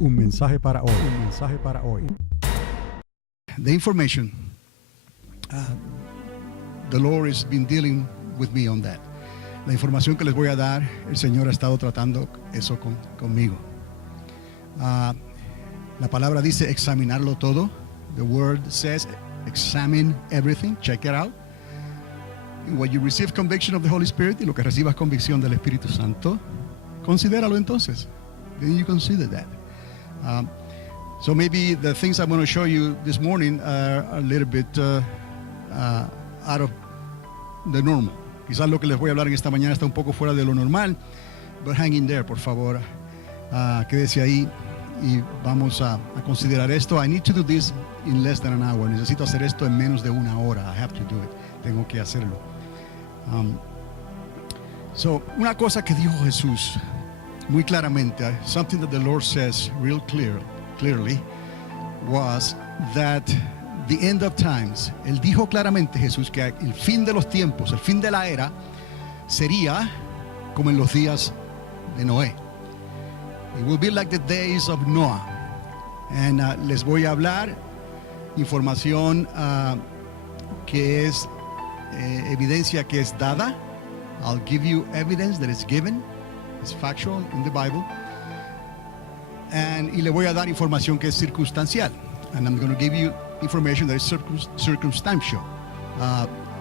Un mensaje para hoy. Un mensaje para hoy. The information, the Lord has been dealing with me on that. La información que les voy a dar, el Señor ha estado tratando eso conmigo. La palabra dice examinarlo todo. The word says examine everything, check it out. And when you receive conviction of the Holy Spirit, y lo que recibas convicción del Espíritu Santo, considéralo entonces. Then you consider that. So maybe the things I'm going to show you this morning are a little bit out of the normal. Quizás lo que les voy a hablar en esta mañana está un poco fuera de lo normal, but hang in there, por favor. Quédese ahí y vamos a considerar esto. I need to do this in less than an hour. Necesito hacer esto en menos de una hora. I have to do it. Tengo que hacerlo. So, una cosa que dijo Jesús muy claramente, something that the Lord says real clearly, was that the end of times, Él dijo claramente, Jesús, que el fin de los tiempos, el fin de la era, sería como en los días de Noé. It will be like the days of Noah. And les voy a hablar información que es evidencia que es dada. I'll give you evidence that is given. It's factual in the Bible. Y le voy a dar información que es circunstancial. And I'm going to give you information that is circumstantial,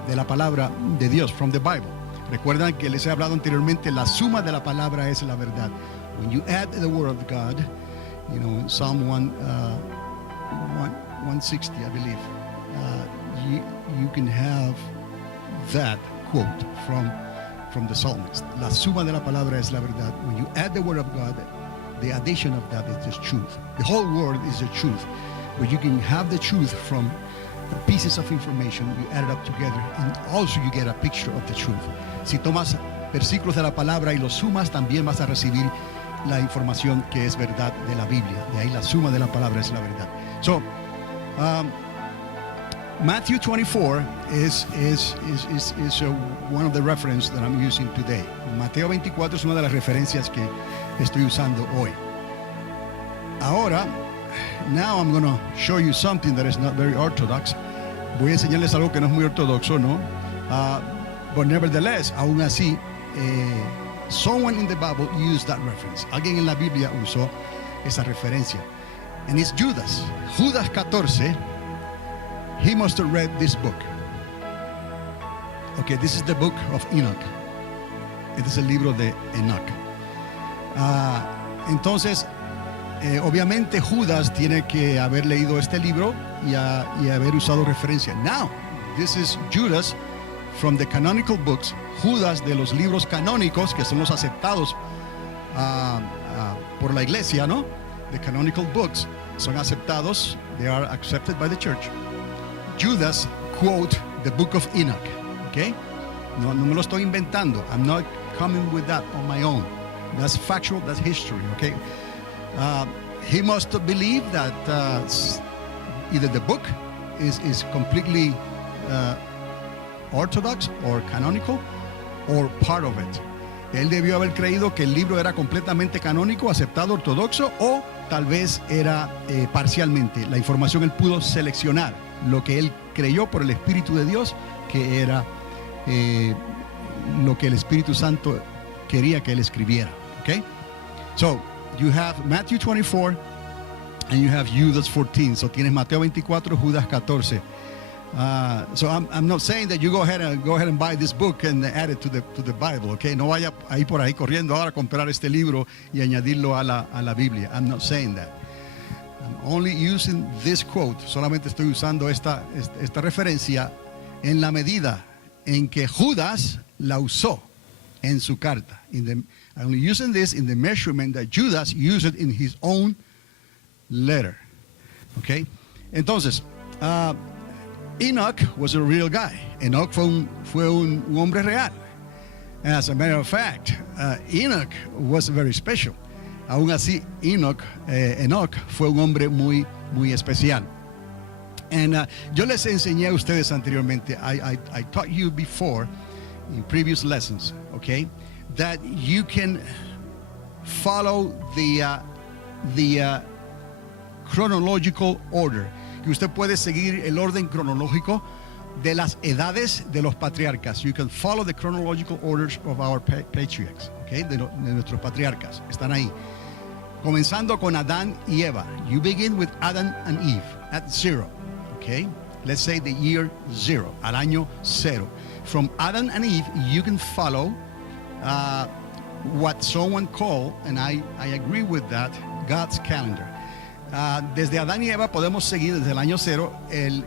de la palabra de Dios, from the Bible. Recuerdan que les he hablado anteriormente, la suma de la palabra es la verdad. When you add the word of God, you know, in Psalm 160, I believe, you can have that quote from the psalmist. La suma de la palabra es la verdad. When you add the word of God, the addition of that is the truth. The whole word is the truth. But you can have the truth from pieces of information, you add it up together, and also you get a picture of the truth. Si tomas versículos de la palabra y los sumas, también vas a recibir la información que es verdad de la Biblia. De ahí la suma de la palabra es la verdad. So, Matthew 24 is one of the references that I'm using today. Mateo 24 es una de las referencias que estoy usando hoy. Ahora, now I'm going to show you something that is not very orthodox. Voy a enseñarles algo que no es muy ortodoxo, ¿no? But nevertheless, aún así, someone in the Bible used that reference. Alguien en la Biblia usó esa referencia. And it's Judas. Judas 14. He must have read this book. Okay, this is the book of Enoch. Este es el libro de Enoch. Entonces, obviamente Judas tiene que haber leído este libro y haber usado referencia. Now, this is Judas from the canonical books. Judas de los libros canónicos, que son los aceptados por la iglesia, ¿no? The canonical books son aceptados. They are accepted by the church. Judas quote the book of Enoch. Okay? No me lo estoy inventando. I'm not coming with that on my own. That's factual, that's history. Okay? He must believe that either the book is completely orthodox or canonical, or part of it. Él debió haber creído que el libro era completamente canónico, aceptado, ortodoxo, o tal vez era parcialmente. La información él pudo seleccionar lo que él creyó por el Espíritu de Dios, que era lo que el Espíritu Santo quería que él escribiera. Okay? So, you have Matthew 24 and you have Judas 14. So tienes Mateo 24, Judas 14. So I'm not saying that you go ahead and buy this book and add it to the Bible, okay? No vaya ahí por ahí corriendo ahora a comprar este libro y añadirlo a la Biblia. I'm not saying that. I'm only using this quote. Solamente estoy usando esta referencia en la medida en que Judas la usó en su carta. I'm only using this in the measurement that Judas used it in his own letter. Okay? Entonces, Enoch was a real guy. Enoch fue un hombre real. As a matter of fact, Enoch was very special. Aún así, Enoch fue un hombre muy, muy especial. And yo les enseñé a ustedes anteriormente, I taught you before in previous lessons, okay, that you can follow the the chronological order, que usted puede seguir el orden cronológico de las edades de los patriarcas. You can follow the chronological orders of our patriarchs, okay? De nuestros patriarcas. Están ahí. Comenzando con Adán y Eva. You begin with Adam and Eve at 0, okay? Let's say the year 0, al año 0. From Adam and Eve, you can follow what someone called, and I agree with that, God's calendar. Desde Adán y Eva podemos seguir desde el año 0 el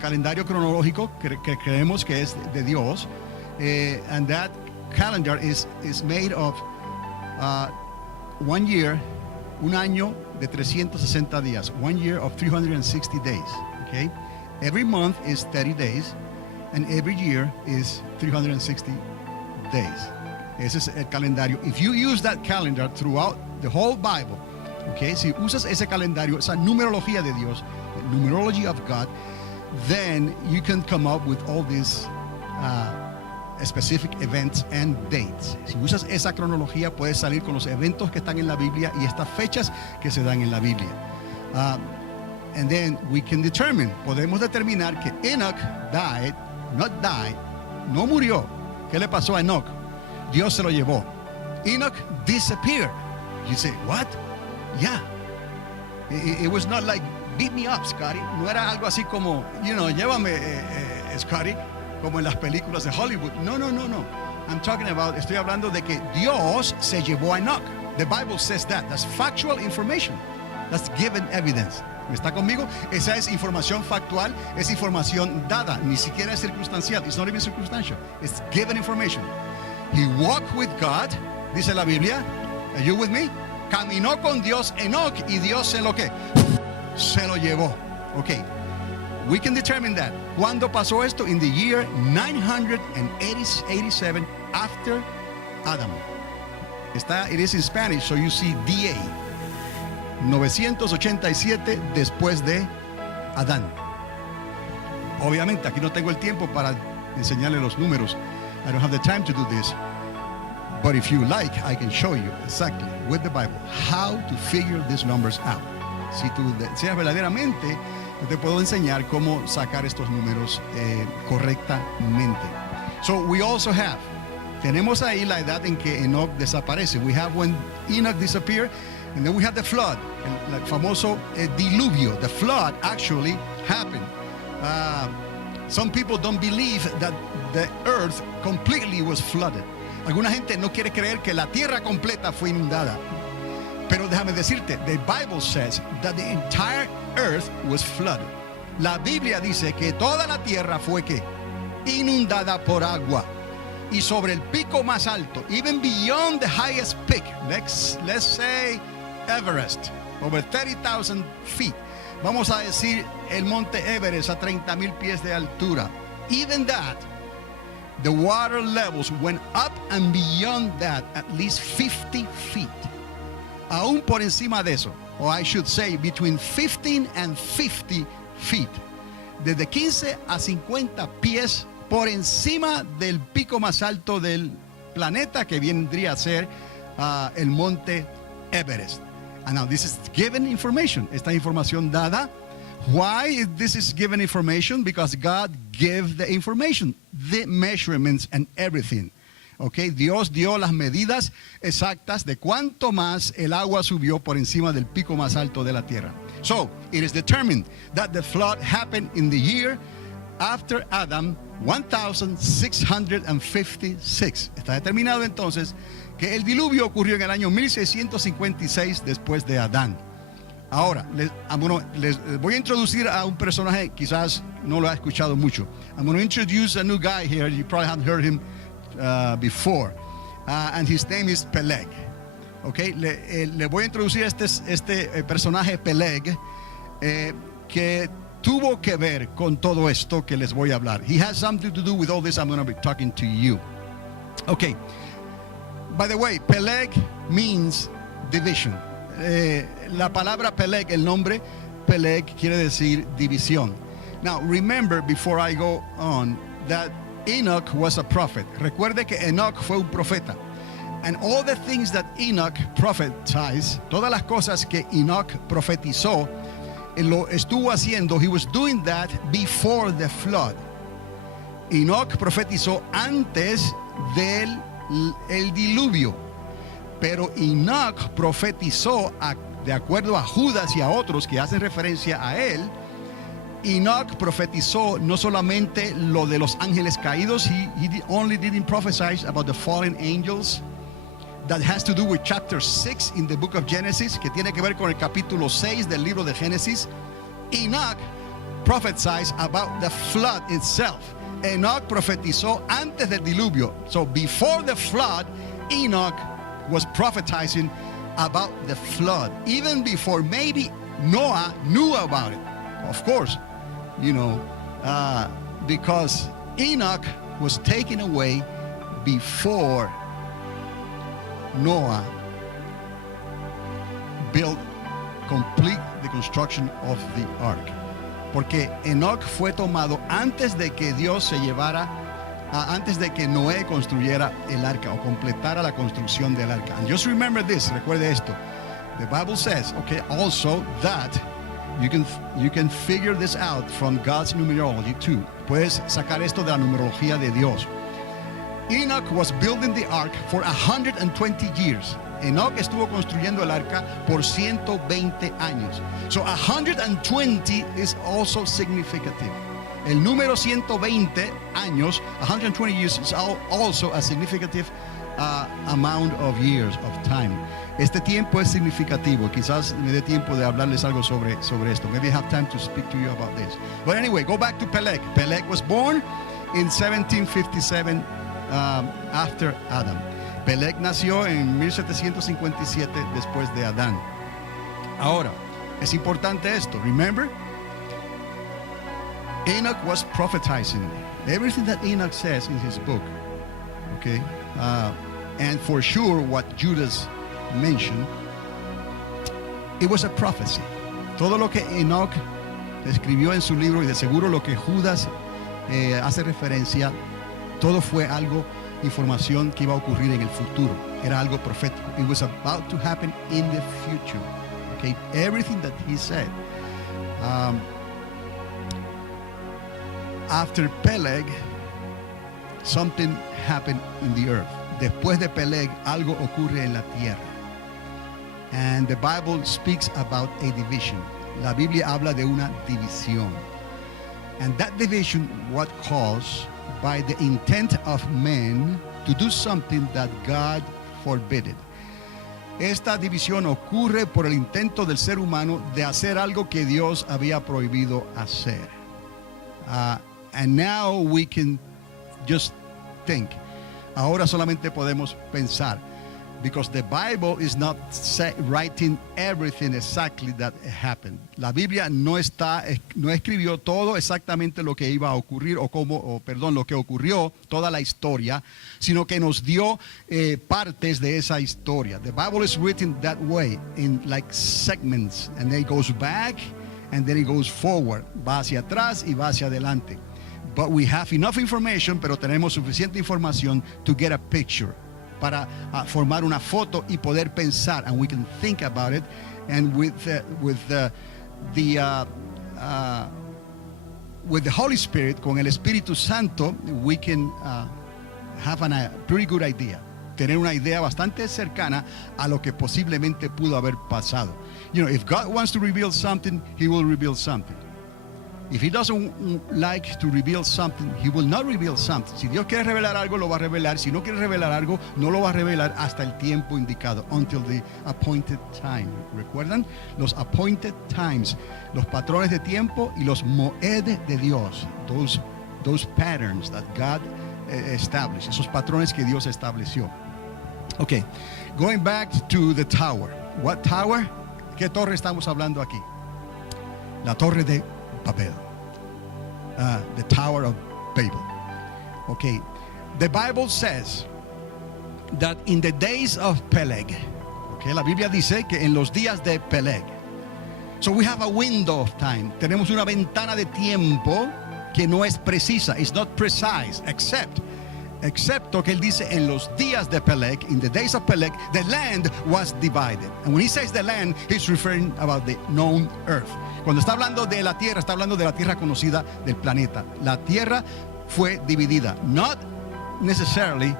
calendario cronológico que creemos que es de Dios, and that calendar is made of 1 year, un año de 360 días, 1 year of 360 days, okay? Every month is 30 days, and every year is 360 days. Ese es el calendario. If you use that calendar throughout the whole Bible, okay, si usas ese calendario, esa numerología de Dios, the numerology of God, then you can come up with all these specific events and dates. Si usas esa cronología, puedes salir con los eventos que están en la Biblia y estas fechas que se dan en la Biblia. And then we can determine, podemos determinar que Enoch no murió. ¿Qué le pasó a Enoch? Dios se lo llevó. Enoch disappeared. You say, what? Yeah. It was not like, beat me up, Scotty. No era algo así como, llévame, Scotty, como en las películas de Hollywood. No. Estoy hablando de que Dios se llevó a Enoch. The Bible says that. That's factual information. That's given evidence. ¿Está conmigo? Esa es información factual, es información dada, ni siquiera es circunstancial. It's not even circumstantial. It's given information. He walked with God, dice la Biblia. Are you with me? Caminó con Dios Enoch y Dios se lo se lo llevó. Okay. We can determine that. ¿Cuándo pasó esto? In the year 987 after Adam. It is in Spanish, so you see DA. 987 después de Adán. Obviamente aquí no tengo el tiempo para enseñarle los números. I don't have the time to do this. But if you like, I can show you exactly with the Bible how to figure these numbers out. Si tú deseas verdaderamente, te puedo enseñar cómo sacar estos números correctamente. So we also have, tenemos ahí la edad en que Enoch desaparece. We have when Enoch disappeared, and then we have the flood, el famoso diluvio. The flood actually happened. Some people don't believe that the earth completely was flooded. Alguna gente no quiere creer que la tierra completa fue inundada. Pero déjame decirte, the Bible says that the entire earth was flooded. La Biblia dice que toda la tierra fue ¿qué? Inundada por agua. Y sobre el pico más alto, even beyond the highest peak, let's say Everest, over 30,000 feet. Vamos a decir el monte Everest a 30,000 pies de altura. Even that, the water levels went up and beyond that at least 50 feet. Aún por encima de eso, or I should say between 15 and 50 feet. Desde 15 a 50 pies por encima del pico más alto del planeta, que vendría a ser el monte Everest. And now this is given information. Esta información dada. Why this is given information? Because God gave the information, the measurements and everything. Okay, Dios dio las medidas exactas de cuánto más el agua subió por encima del pico más alto de la tierra. So, it is determined that the flood happened in the year after Adam, 1656. Está determinado entonces que el diluvio ocurrió en el año 1656 después de Adán. Ahora, les voy a introducir a un personaje, quizás no lo ha escuchado mucho. I'm going to introduce a new guy here. You probably haven't heard him before. And his name is Peleg. Okay, le voy a introducir este personaje Peleg que tuvo que ver con todo esto que les voy a hablar. He has something to do with all this I'm going to be talking to you. Okay. By the way, Peleg means division. La palabra Peleg, el nombre Peleg quiere decir división. Now, remember before I go on that Enoch was a prophet. Recuerde que Enoch fue un profeta. And all the things that Enoch prophesied, todas las cosas que Enoch profetizó, él lo estuvo haciendo. He was doing that before the flood. Enoch profetizó antes del el diluvio, pero Enoch profetizó de acuerdo a Judas y a otros que hacen referencia a él. Enoch profetizó no solamente lo de los ángeles caídos. He only didn't prophesy about the fallen angels. That has to do with chapter 6 in the book of Genesis, que tiene que ver con el capítulo 6 del libro de Génesis. Enoch prophesied about the flood itself. Enoch profetizó antes del diluvio. So before the flood, Enoch was prophesying about the flood. Even before maybe Noah knew about it. Of course, because Enoch was taken away before Noah complete the construction of the ark. Porque Enoch fue tomado antes de que Dios se llevara, antes de que Noé construyera el arca o completara la construcción del arca. And just remember this, recuerde esto. The Bible says, also that you can figure this out from God's numerology too. Puedes sacar esto de la numerología de Dios. Enoch was building the ark for 120 years. Enoch estuvo construyendo el arca por 120 años. So 120 is also significant. El número 120 años, 120 years, is also a significant amount of years of time. Este tiempo es significativo. Quizás me dé tiempo de hablarles algo sobre esto. Maybe I have time to speak to you about this. But anyway, go back to Peleg. Peleg was born in 1757 after Adam. Peleg nació en 1757 después de Adán. Ahora, es importante esto. Remember, Enoch was prophetizing. Everything that Enoch says in his book, and for sure what Judas mentioned, it was a prophecy. Todo lo que Enoch escribió en su libro y de seguro lo que Judas hace referencia, todo fue algo, información que iba a ocurrir en el futuro. Era algo profético. It was about to happen in the future. Everything that he said. After Peleg, something happened in the earth. Después de Peleg, algo ocurre en la tierra. And the Bible speaks about a division. La Biblia habla de una división. And that division was caused by the intent of men to do something that God forbid. Esta división ocurre por el intento del ser humano de hacer algo que Dios había prohibido hacer. And now we can just think. Ahora solamente podemos pensar. Because the Bible is not writing everything exactly that happened. La Biblia no escribió todo exactamente lo que iba a ocurrir lo que ocurrió, toda la historia, sino que nos dio partes de esa historia. The Bible is written that way, in like segments, and then it goes back and then it goes forward. Va hacia atrás y va hacia adelante. But we have enough information, pero tenemos suficiente información to get a picture. Para formar una foto y poder pensar, and we can think about it, and with the Holy Spirit, con el Espíritu Santo, we can have a pretty good idea, tener una idea bastante cercana a lo que posiblemente pudo haber pasado. If God wants to reveal something, He will reveal something. If He doesn't like to reveal something, He will not reveal something. Si Dios quiere revelar algo, lo va a revelar. Si no quiere revelar algo, no lo va a revelar hasta el tiempo indicado. Until the appointed time. ¿Recuerdan? Los appointed times. Los patrones de tiempo y los moed de Dios. Those patterns that God established. Esos patrones que Dios estableció. Okay. Going back to the tower. What tower? ¿Qué torre estamos hablando aquí? La torre de Babel. The Tower of Babel. Okay. The Bible says that in the days of Peleg. Okay. La Biblia dice que en los días de Peleg. So we have a window of time. Tenemos una ventana de tiempo que no es precisa. It's not precise, except Excepto que él dice en los días de Peleg, in the days of Peleg, the land was divided. And when he says the land, he's referring about the known earth. Cuando está hablando de la tierra, está hablando de la tierra conocida del planeta. La tierra fue dividida, not necessarily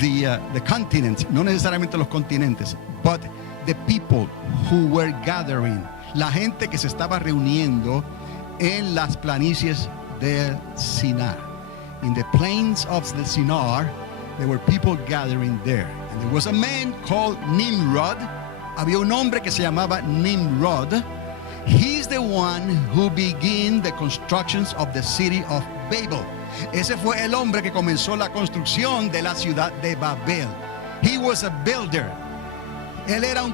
the continents, no necesariamente los continentes, but the people who were gathering, la gente que se estaba reuniendo en las planicies del Sinar. In the plains of the Sinar, there were people gathering there. And there was a man called Nimrod. Había un hombre que se llamaba Nimrod. He's the one who began the constructions of the city of Babel. Ese fue el hombre que comenzó la construcción de la ciudad de Babel. He was a builder. Él era un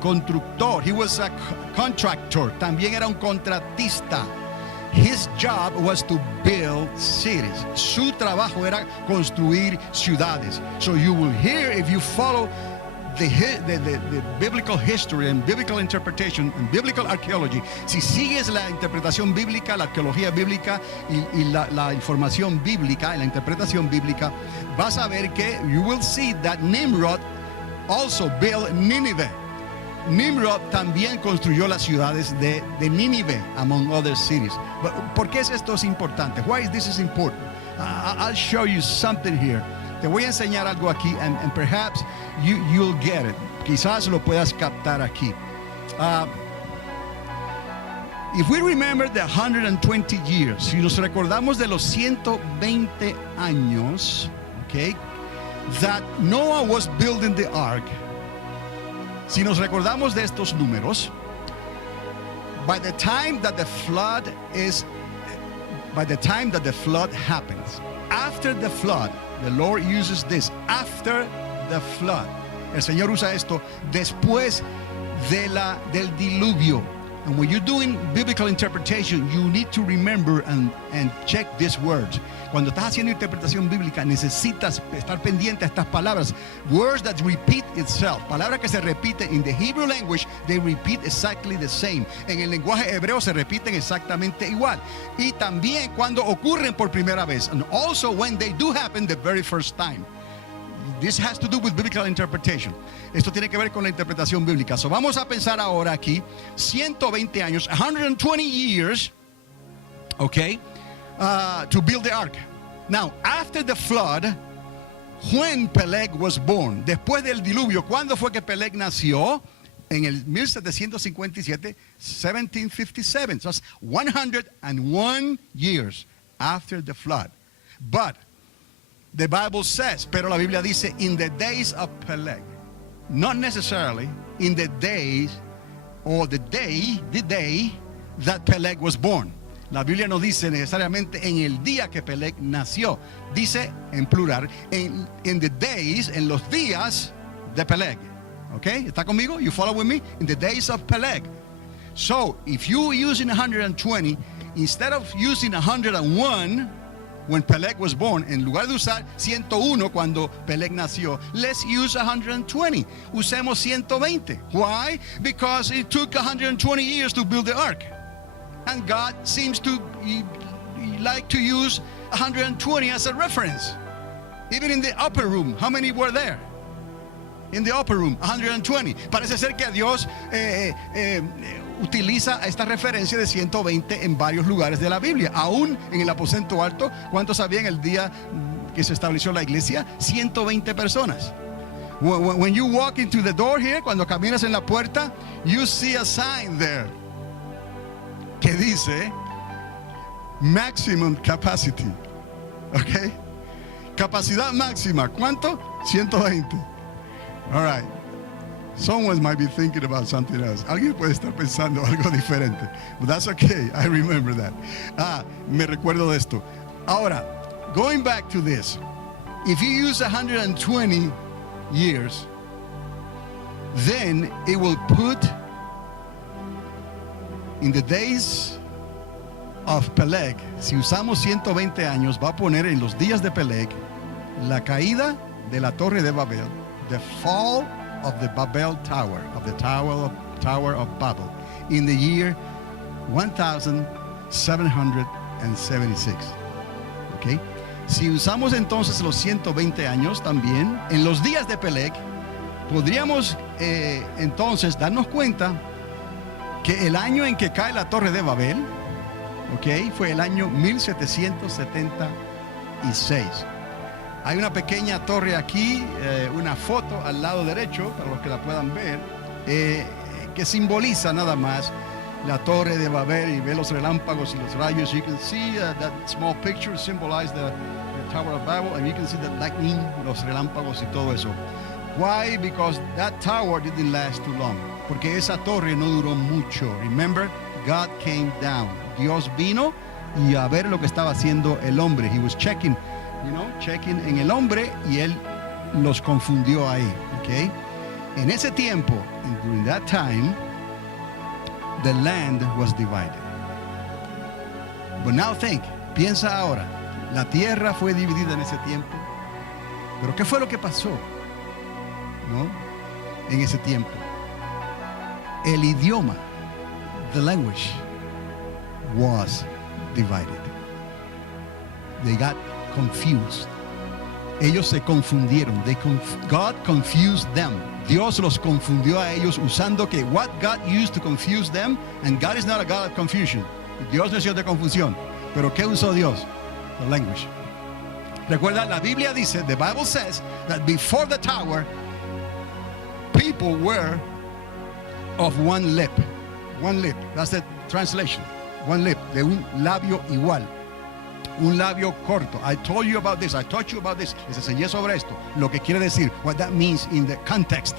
constructor. He was a contractor. También era un contratista. His job was to build cities. Su trabajo era construir ciudades. So you will hear, if you follow the biblical history and biblical interpretation and biblical archaeology, si sigues la interpretación bíblica, la arqueología bíblica y la información bíblica y la interpretación bíblica, vas a ver que you will see that Nimrod also built Nineveh. Nimrod también construyó las ciudades de Nínive, among other cities. But, ¿por qué esto es importante? Why is this important? I'll show you something here. Te voy a enseñar algo aquí, and perhaps you'll get it. Quizás lo puedas captar aquí. If we remember the 120 years, si nos recordamos de los 120 años, okay, that Noah was building the ark. Si nos recordamos de estos números, by the time that the flood happens, after the flood, the Lord uses this, after the flood. El Señor usa esto después del diluvio. And when you're doing biblical interpretation, you need to remember and check these words. Cuando estás haciendo interpretación bíblica, necesitas estar pendiente a estas palabras. Words that repeat itself. Palabras que se repiten. In the Hebrew language, they repeat exactly the same. En el lenguaje hebreo se repiten exactamente igual. Y también cuando ocurren por primera vez. And also when they do happen the very first time. This has to do with biblical interpretation. Esto tiene que ver con la interpretación bíblica. So vamos a pensar ahora aquí, 120 años, 120 years, okay, to build the ark. Now, after the flood, when Peleg was born, después del diluvio, ¿cuándo fue que Peleg nació? En el 1757, 1757. So that's 101 years after the flood. But the Bible says, pero la Biblia dice, in the days of Peleg. Not necessarily in the days or the day that Peleg was born. La Biblia no dice necesariamente en el día que Peleg nació. Dice en plural, in the days, en los días de Peleg. Okay? ¿Está conmigo? You follow with me? In the days of Peleg. So, if you using 120, instead of using 101, when Peleg was born, en lugar de usar 101 cuando Peleg nació, let's use 120. Usemos 120. Why? Because it took 120 years to build the ark. And God seems to like to use 120 as a reference. Even in the upper room, how many were there? In the upper room, 120. Parece ser que Dios utiliza esta referencia de 120 en varios lugares de la Biblia. Aún en el aposento alto, ¿cuántos sabían el día que se estableció la iglesia? 120 personas. When you walk into the door here, cuando caminas en la puerta, you see a sign there que dice maximum capacity. Okay? Capacidad máxima. ¿Cuánto? 120. All right. Someone might be thinking about something else. Alguien puede estar pensando algo diferente. But that's okay. I remember that. Me recuerdo de esto. Ahora, going back to this. If you use 120 years, then it will put in the days of Peleg. Si usamos 120 años, va a poner en los días de Peleg la caída de la Torre de Babel, the fall of the Babel Tower, of the Tower of Babel, in the year 1776. Okay? Si usamos entonces los 120 años también, en los días de Peleg, podríamos entonces darnos cuenta que el año en que cae la Torre de Babel, fue el año 1776. Hay una pequeña torre aquí, una foto al lado derecho, para los que la puedan ver, que simboliza nada más la Torre de Babel, y ve los relámpagos y los rayos. You can see that small picture symbolize the Tower of Babel, and you can see the lightning, los relámpagos y todo eso. Why? Because that tower didn't last too long. Porque esa torre no duró mucho. Remember, God came down. Dios vino y a ver lo que estaba haciendo el hombre. He was checking en el hombre, y él los confundió ahí. En ese tiempo, during that time, the land was divided. But now think, piensa ahora, la tierra fue dividida en ese tiempo. Pero ¿qué fue lo que pasó? En ese tiempo, el idioma, the language, was divided. They got confused. Ellos se confundieron. God confused them. Dios los confundió a ellos usando que what God used to confuse them, and God is not a God of confusion. Dios no es Dios de confusión. Pero ¿qué usó Dios? The language. Recuerda, la Biblia dice, the Bible says that before the tower, people were of one lip. One lip. That's the translation. One lip. De un labio igual. Un labio corto. I told you about this. I taught you about this. Les enseñé sobre esto. Lo que quiere decir. What that means in the context.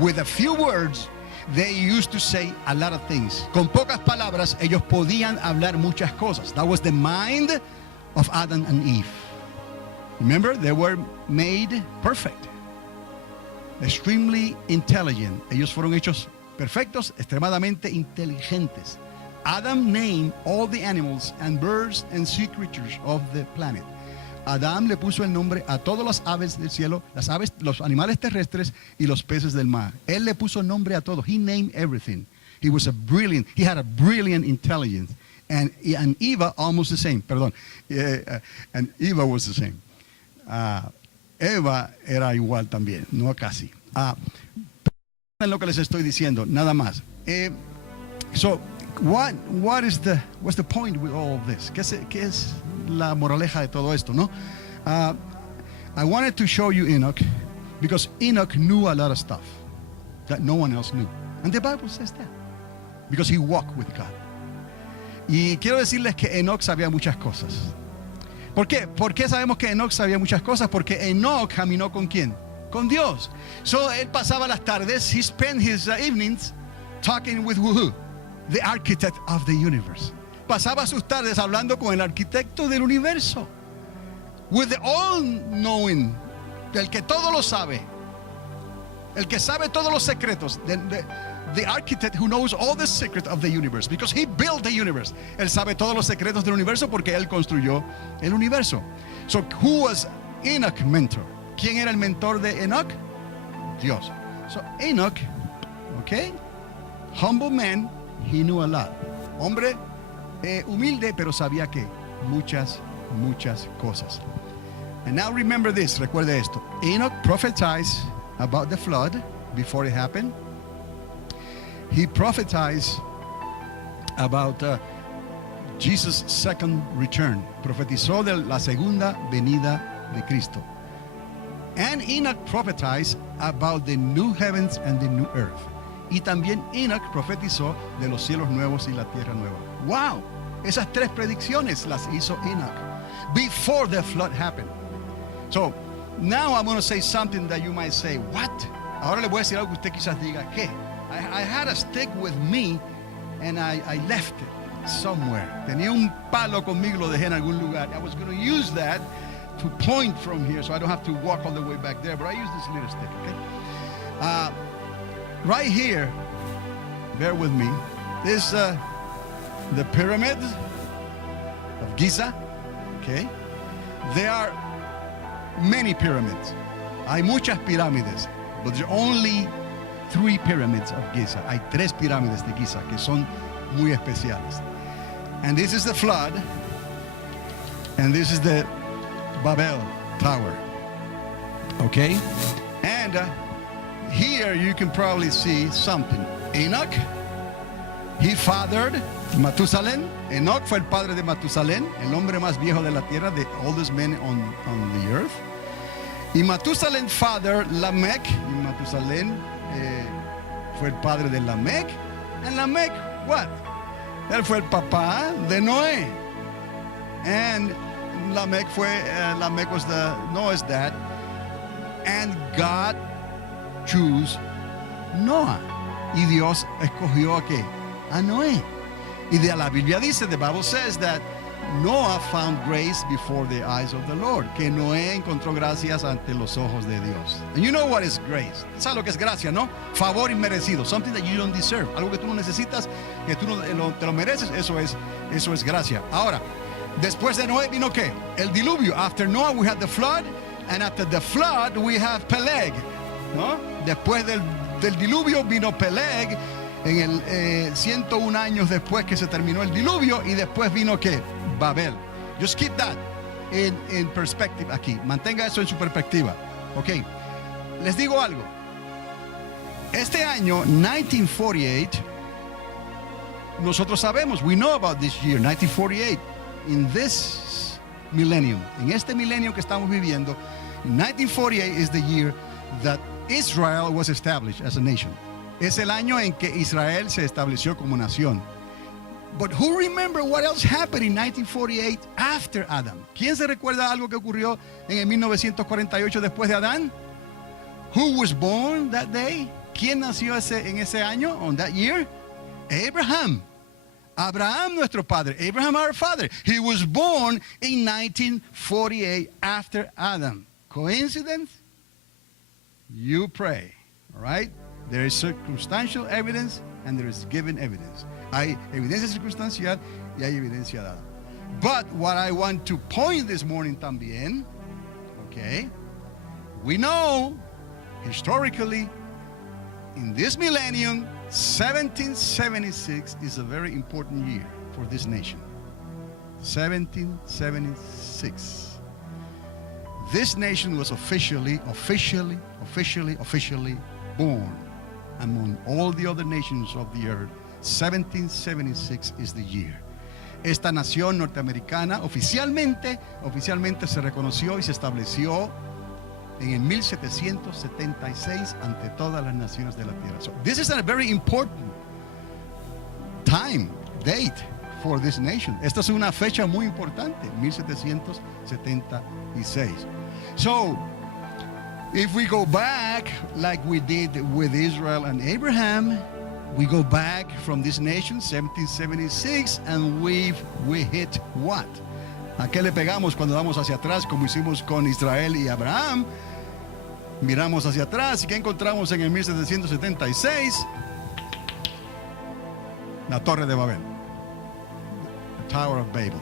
With a few words, they used to say a lot of things. Con pocas palabras, ellos podían hablar muchas cosas. That was the mind of Adam and Eve. Remember, they were made perfect. Extremely intelligent. Ellos fueron hechos perfectos, extremadamente inteligentes. Adam named all the animals and birds and sea creatures of the planet. Adam le puso el nombre a todas las aves del cielo, las aves, los animales terrestres y los peces del mar. Él le puso nombre a todo. He named everything. He had a brilliant intelligence. And Eva almost the same. Perdón. And Eva was the same. Eva era igual también, no casi. En lo que les estoy diciendo, nada más. So, what's the point with all of this? ¿Qué es la moraleja de todo esto, no? I wanted to show you Enoch, because Enoch knew a lot of stuff that no one else knew. And the Bible says that. Because he walked with God. Y quiero decirles que Enoch sabía muchas cosas. ¿Por qué? ¿Por qué sabemos que Enoch sabía muchas cosas? Porque Enoch caminó ¿con quién? Con Dios. So, él pasaba las tardes, he spent his evenings talking with who? The architect of the universe. Pasaba sus tardes hablando con el arquitecto del universo. With the all-knowing, el que todo lo sabe. El que sabe todos los secretos. The architect who knows all the secrets of the universe, because he built the universe. Él sabe todos los secretos del universo porque él construyó el universo. So, who was Enoch mentor? ¿Quién era el mentor de Enoch? Dios. So, Enoch, humble man, he knew a lot. Hombre humilde, pero sabía que muchas cosas. And now remember this, recuerde esto. Enoch prophesied about the flood before it happened. He prophesied about Jesus' second return. Profetizó de la segunda venida de Cristo. And Enoch prophesied about the new heavens and the new earth. Y también Enoch profetizó de los cielos nuevos y la tierra nueva. Wow, esas tres predicciones las hizo Enoch before the flood happened. So now I'm going to say something that you might say, what? Ahora le voy a decir algo que usted quizás diga, ¿qué? I had a stick with me and I left it somewhere. Tenía un palo conmigo, lo dejé en algún lugar. I was going to use that to point from here so I don't have to walk all the way back there, but I use this little stick, right here, bear with me, is the pyramids of Giza, There are many pyramids. Hay muchas pirámides, but there are only 3 pyramids of Giza. Hay 3 pirámides de Giza que son muy especiales. And this is the flood, and this is the Babel Tower. Okay? And here you can probably see something. Enoch, he fathered Matusalén. Enoch fue el padre de Matusalén, el hombre más viejo de la tierra, the oldest man on the earth. Y Matusalén fathered Lamech. Y Matusalén fue el padre de Lamech. And Lamech, what? Él fue el papá de Noé. And Lamech was Noah's dad. And God chose Noah. Y Dios escogió a qué? A Noé. Y de la Biblia dice, the Bible says that Noah found grace before the eyes of the Lord. Que Noé encontró gracias ante los ojos de Dios. And you know what is grace? ¿Sabes lo que es gracia, no? Favor inmerecido. Something that you don't deserve. Algo que tú no necesitas, que tú no te lo mereces. Eso es gracia. Ahora, después de Noé vino ¿qué? El diluvio. After Noah we had the flood. And after the flood we have Peleg. ¿No? Después del diluvio vino Peleg. En el 101 años después que se terminó el diluvio. Y después vino ¿qué? Babel. Just keep that in perspective aquí. Mantenga eso en su perspectiva. Ok. Les digo algo. Este año, 1948, nosotros sabemos, we know about this year, 1948. In this millennium, en este milenio que estamos viviendo, 1948 is the year that Israel was established as a nation. Es el año en que Israel se estableció como nación. But who remember what else happened in 1948 after Adam? ¿Quién se recuerda algo que ocurrió en el 1948 después de Adán? Who was born that day? ¿Quién nació en ese año, on that year? Abraham. Abraham, nuestro padre. Abraham, our father. He was born in 1948 after Adam. Coincidence? You pray. All right? There is circumstantial evidence and there is given evidence. Hay evidencia circunstancial y hay evidencia dada. But what I want to point this morning también, okay, we know historically in this millennium, 1776 is a very important year for this nation. 1776. This nation was officially born among all the other nations of the earth. 1776 is the year. Esta nación norteamericana oficialmente se reconoció y se estableció en el 1776 ante todas las naciones de la tierra. So this is a very important date for this nation. Esta es una fecha muy importante, 1776. So if we go back like we did with Israel and Abraham, we go back from this nation, 1776, and we hit what? ¿A qué le pegamos cuando vamos hacia atrás, como hicimos con Israel y Abraham? Miramos hacia atrás y ¿qué encontramos en el 1776? La Torre de Babel. The Tower of Babel.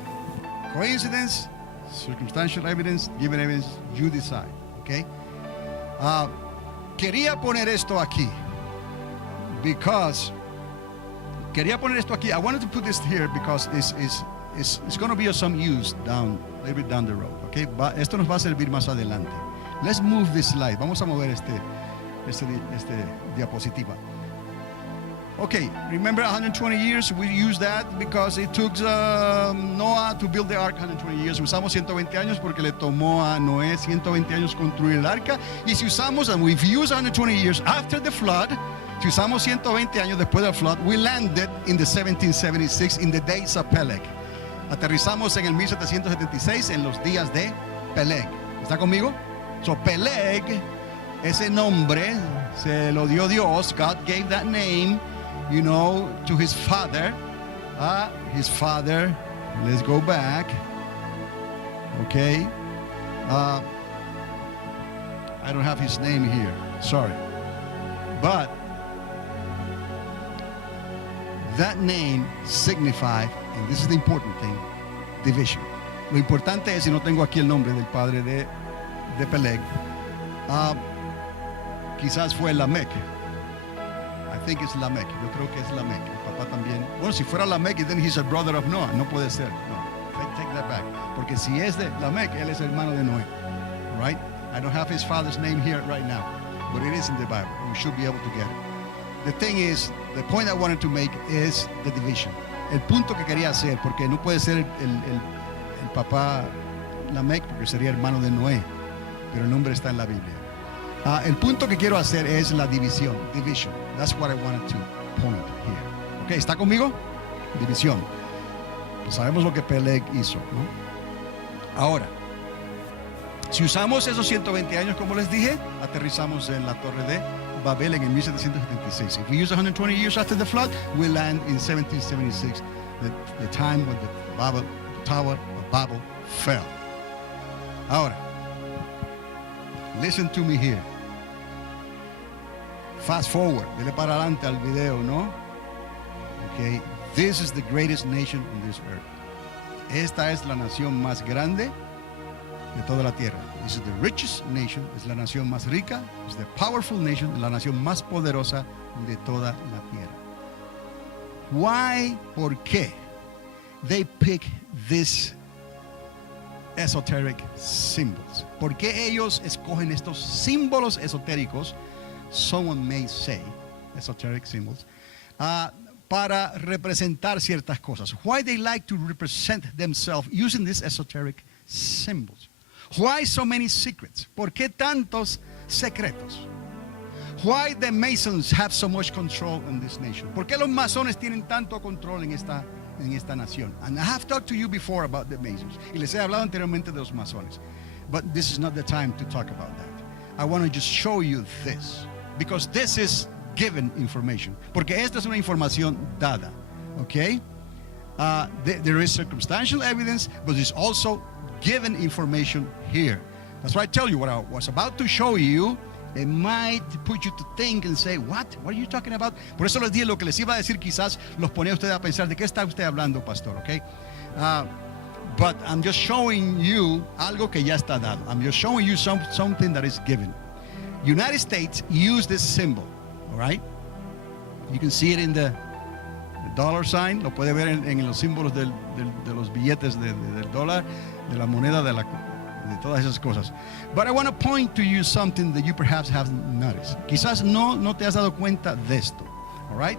Coincidence, circumstantial evidence, given evidence, you decide. Okay? Quería poner esto aquí. Because I wanted to put this here because it's going to be of some use a little bit down the road. Okay? Esto nos va a servir más adelante. Let's move this slide. Vamos a mover este diapositiva. Okay, remember 120 years? We use that because it took Noah to build the ark 120 years. Usamos 120 años porque le tomó a Noé 120 años construir el arca. Y si usamos, and we've used 120 years after the flood, si usamos 120 años después del flood, we landed in the 1776 in the days of Peleg. Aterrizamos en el 1776 en los días de Peleg. ¿Está conmigo? So Peleg, ese nombre se lo dio Dios. God gave that name, to his father. His father, let's go back. Okay. I don't have his name here. Sorry. But that name signified, and this is the important thing, division. Lo importante es, y no tengo aquí el nombre del padre de Peleg, quizás fue Lamech. I think it's Lamech. Yo creo que es Lamech. El papá también. Bueno, si fuera Lamech, then he's a brother of Noah. No puede ser. No. take that back. Porque si es de Lamech, él es hermano de Noé. All right? I don't have his father's name here right now, but it is in the Bible. You should be able to get it. The thing is, the point I wanted to make is the division. El punto que quería hacer, porque no puede ser el papá Lamech, porque sería hermano de Noé, pero el nombre está en la Biblia. El punto que quiero hacer es la división. Division. That's what I wanted to point here. Okay, ¿está conmigo? División. Pues sabemos lo que Peleg hizo, ¿no? Ahora, si usamos esos 120 años, como les dije, aterrizamos en la Torre de Babel en el 1776. If we use 120 years after the flood, we land in 1776, the time when the Tower of Babel fell. Ahora, listen to me here. Fast forward, dele para adelante al video, ¿no? Okay, this is the greatest nation on this earth. Esta es la nación más grande de toda la tierra. This is the richest nation, es la nación más rica, es the powerful nation, la nación más poderosa de toda la tierra. Why, por qué they pick this esoteric symbols? ¿Por qué ellos escogen estos símbolos esotéricos? Someone may say esoteric symbols para representar ciertas cosas. Why they like to represent themselves using these esoteric symbols? Why so many secrets? ¿Por qué tantos secretos? Why the Masons have so much control in this nation? ¿Por qué los masones tienen tanto control en esta nación? And I have talked to you before about the Masons. Y les he hablado anteriormente de los masones. But this is not the time to talk about that. I want to just show you this. Because this is given information. Porque esta es una información dada. Okay? There is circumstantial evidence, but there's also given information here. That's why I tell you what I was about to show you. It might put you to think and say, what are you talking about? Por eso les dije lo que les iba a decir, quizás los ponía usted a pensar, ¿de qué está usted hablando, pastor? Okay? But I'm just showing you algo que ya está dado. I'm just showing you something that is given. United States use this symbol, all right? You can see it in the dollar sign. Lo puede ver en los símbolos de los billetes del dólar, de la moneda, de todas esas cosas. But I want to point to you something that you perhaps haven't noticed. Quizás no te has dado cuenta de esto, all right?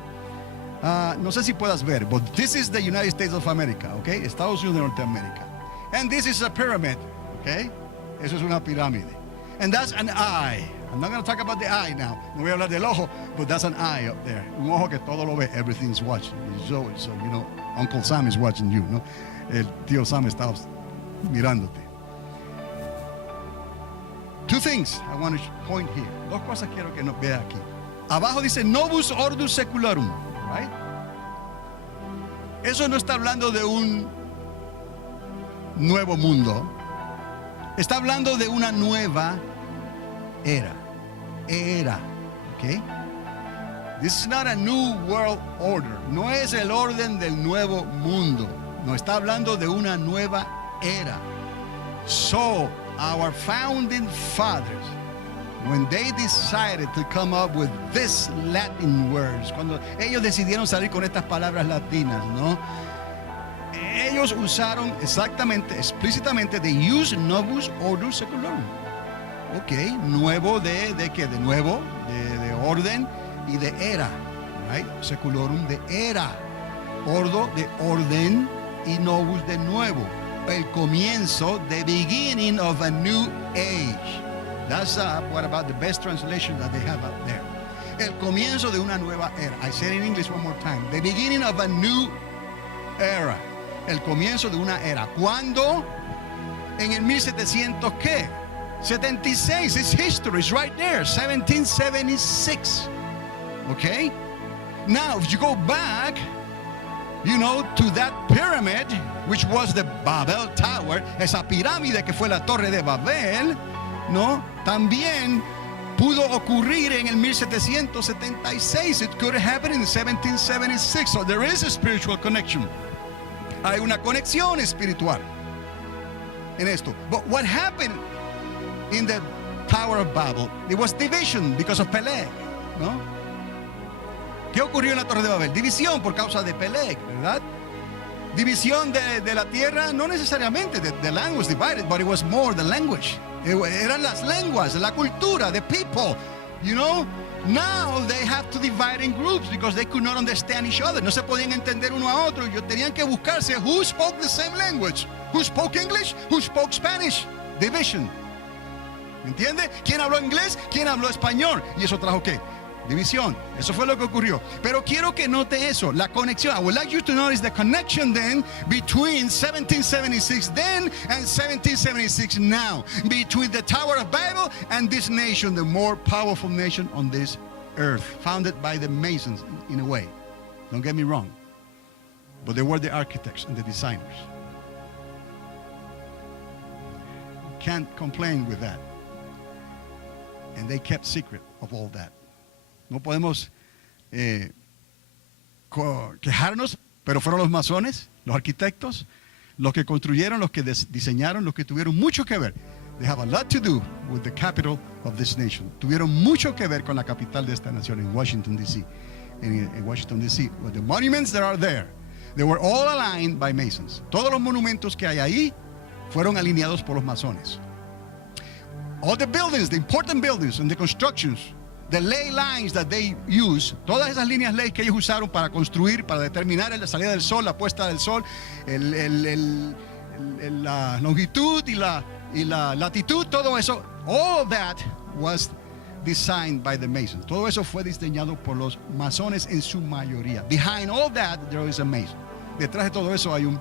No sé si puedas ver, but this is the United States of America, okay? Estados Unidos de Norteamérica. And this is a pyramid, okay? Eso es una pirámide. And that's an eye. I'm not going to talk about the eye now. No voy a hablar del ojo, but that's an eye up there. Un ojo que todo lo ve. Everything's watching. So you know, Uncle Sam is watching you, ¿no? El tío Sam está mirándote. Two things I want to point here. Dos cosas quiero que nos vea aquí. Abajo dice Novus Ordo Secularum, right? Eso no está hablando de un nuevo mundo. Está hablando de una nueva era. Okay? This is not a new world order. No es el orden del nuevo mundo. No, está hablando de una nueva era. So, our founding fathers, when they decided to come up with these Latin words, cuando ellos decidieron salir con estas palabras latinas, ¿no? Ellos usaron exactamente, explícitamente, they use Novus Ordo Secularum. Ok, nuevo de qué? De nuevo, de orden y de era, right? Secularum de era, ordo de orden y novus de nuevo. El comienzo, the beginning of a new age. That's what about the best translation that they have out there. El comienzo de una nueva era. I said it in English one more time. The beginning of a new era. El comienzo de una era. ¿Cuándo? En el 1700 ¿qué? 76. It's history. It's right there. 1776. Okay? Now, if you go back, you know, to that pyramid, which was the Babel Tower, esa pirámide que fue la Torre de Babel, ¿no? También pudo ocurrir en el 1776. It could happen in 1776. So there is a spiritual connection. Hay una conexión espiritual en esto. But what happened in the Tower of Babel? It was division because of Peleg, ¿no? ¿Qué ocurrió en la Torre de Babel? División por causa de Peleg, ¿verdad? División de la tierra, no necesariamente. The land was divided, but it was more the language. Eran las lenguas, la cultura, the people. You know, now they have to divide in groups because they could not understand each other. No se podían entender uno a otro. Ellos tenían que buscarse who spoke the same language. Who spoke English? Who spoke Spanish? Division. ¿Me entiende? ¿Quién habló inglés? ¿Quién habló español? ¿Y eso trajo qué? División. Eso fue lo que ocurrió. Pero quiero que note eso, la conexión. I would like you to notice the connection then between 1776 then and 1776 now. Between the Tower of Babel and this nation, the more powerful nation on this earth, founded by the Masons in a way. Don't get me wrong. But they were the architects and the designers. Can't complain with that. And they kept secret of all that. No podemos quejarnos, pero fueron los masones, los arquitectos, los que construyeron, los que diseñaron, los que tuvieron mucho que ver. They have a lot to do with the capital of this nation. Tuvieron mucho que ver con la capital de esta nación, en Washington, D.C. En Washington, D.C. But the monuments that are there, they were all aligned by Masons. Todos los monumentos que hay ahí fueron alineados por los masones. All the buildings, the important buildings and the constructions, the ley lines that they use, todas esas líneas ley que ellos usaron para construir, para determinar la salida del sol, la puesta del sol, la longitud y la latitud, todo eso, all of that was designed by the Masons. Todo eso fue diseñado por los masones en su mayoría. Behind all that, there is a Mason. Detrás de todo eso hay un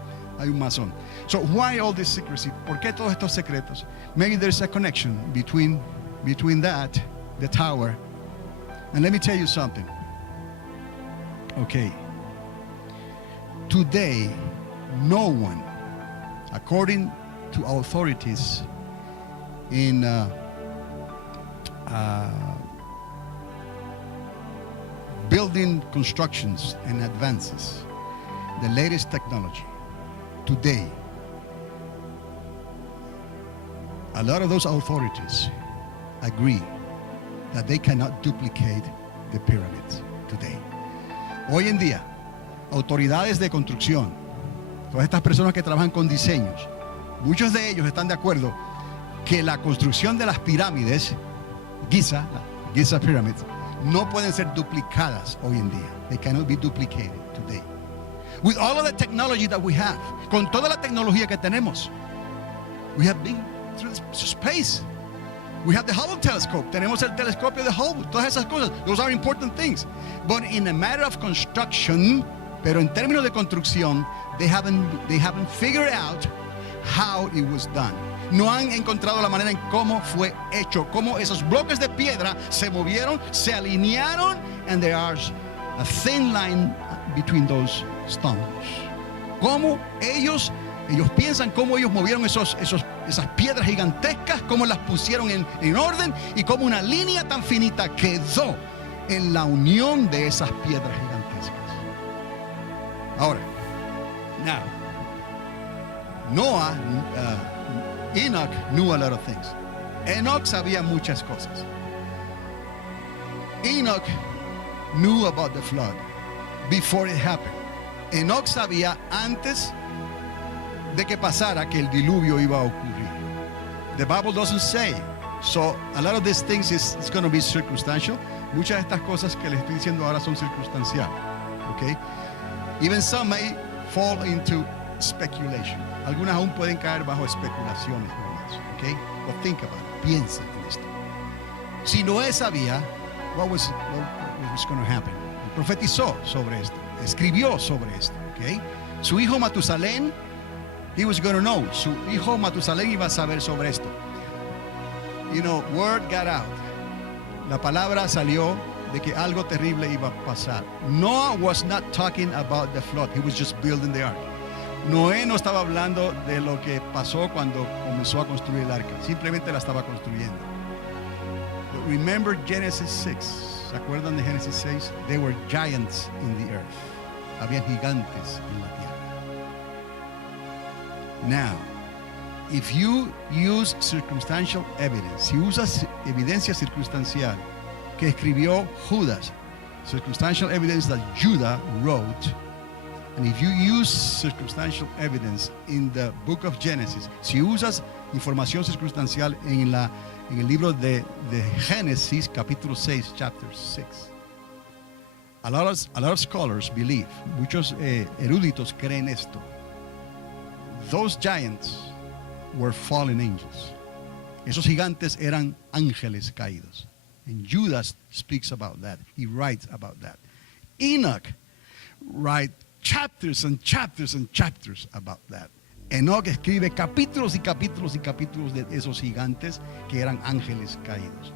masón. So why all this secrecy? ¿Por qué todos estos secretos? Maybe there's a connection between that, the tower. And let me tell you something. Okay. Today, no one, according to authorities in building constructions and advances, the latest technology, today, a lot of those authorities agree that they cannot duplicate the pyramids today. Hoy en día, autoridades de construcción, todas estas personas que trabajan con diseños, muchos de ellos están de acuerdo que la construcción de las pirámides, Giza Pyramids, no pueden ser duplicadas hoy en día. They cannot be duplicated today. With all of the technology that we have, con toda la tecnología que tenemos, we have been through space. We have the Hubble telescope. Tenemos el telescopio de Hubble. Todas esas cosas. Those are important things. But in a matter of construction, pero en términos de construcción, they haven't figured out how it was done. No han encontrado la manera en cómo fue hecho, cómo esos bloques de piedra se movieron, se alinearon, and there is a thin line between those stones. Cómo ellos piensan cómo ellos movieron esas piedras gigantescas, cómo las pusieron en orden y cómo una línea tan finita quedó en la unión de esas piedras gigantescas. Ahora, Enoch knew a lot of things. Enoch sabía muchas cosas. Enoch knew about the flood before it happened. Enoch sabía antes de que pasara que el diluvio iba a ocurrir. The Bible doesn't say. So a lot of these things it's going to be circumstantial. Muchas de estas cosas que les estoy diciendo ahora son circunstanciales. Okay? Even some may fall into speculation. Algunas aún pueden caer bajo especulaciones. Okay? But think about it. Piensa en esto. Si Noé sabía what was going to happen, profetizó sobre esto, escribió sobre esto. Okay? Su hijo Matusalén, he was going to know. Su hijo Matusalén iba a saber sobre esto. You know, word got out. La palabra salió de que algo terrible iba a pasar. Noah was not talking about the flood. He was just building the ark. Noé no estaba hablando de lo que pasó cuando comenzó a construir el arca. Simplemente la estaba construyendo. But remember Genesis 6. ¿Se acuerdan de Génesis 6? They were giants in the earth. Había gigantes en la tierra. Now, if you use circumstantial evidence, si usas evidencia circunstancial que escribió Judas, circumstantial evidence that Judah wrote, And if you use circumstantial evidence in the book of Genesis, si usas información circunstancial en el libro de Génesis, capítulo 6, chapter 6, a lot of scholars believe, muchos eruditos creen esto. Those giants were fallen angels. Esos gigantes eran ángeles caídos. And Judas speaks about that. He writes about that. Enoch writes chapters and chapters and chapters about that. Enoch escribe capítulos y capítulos y capítulos de esos gigantes que eran ángeles caídos.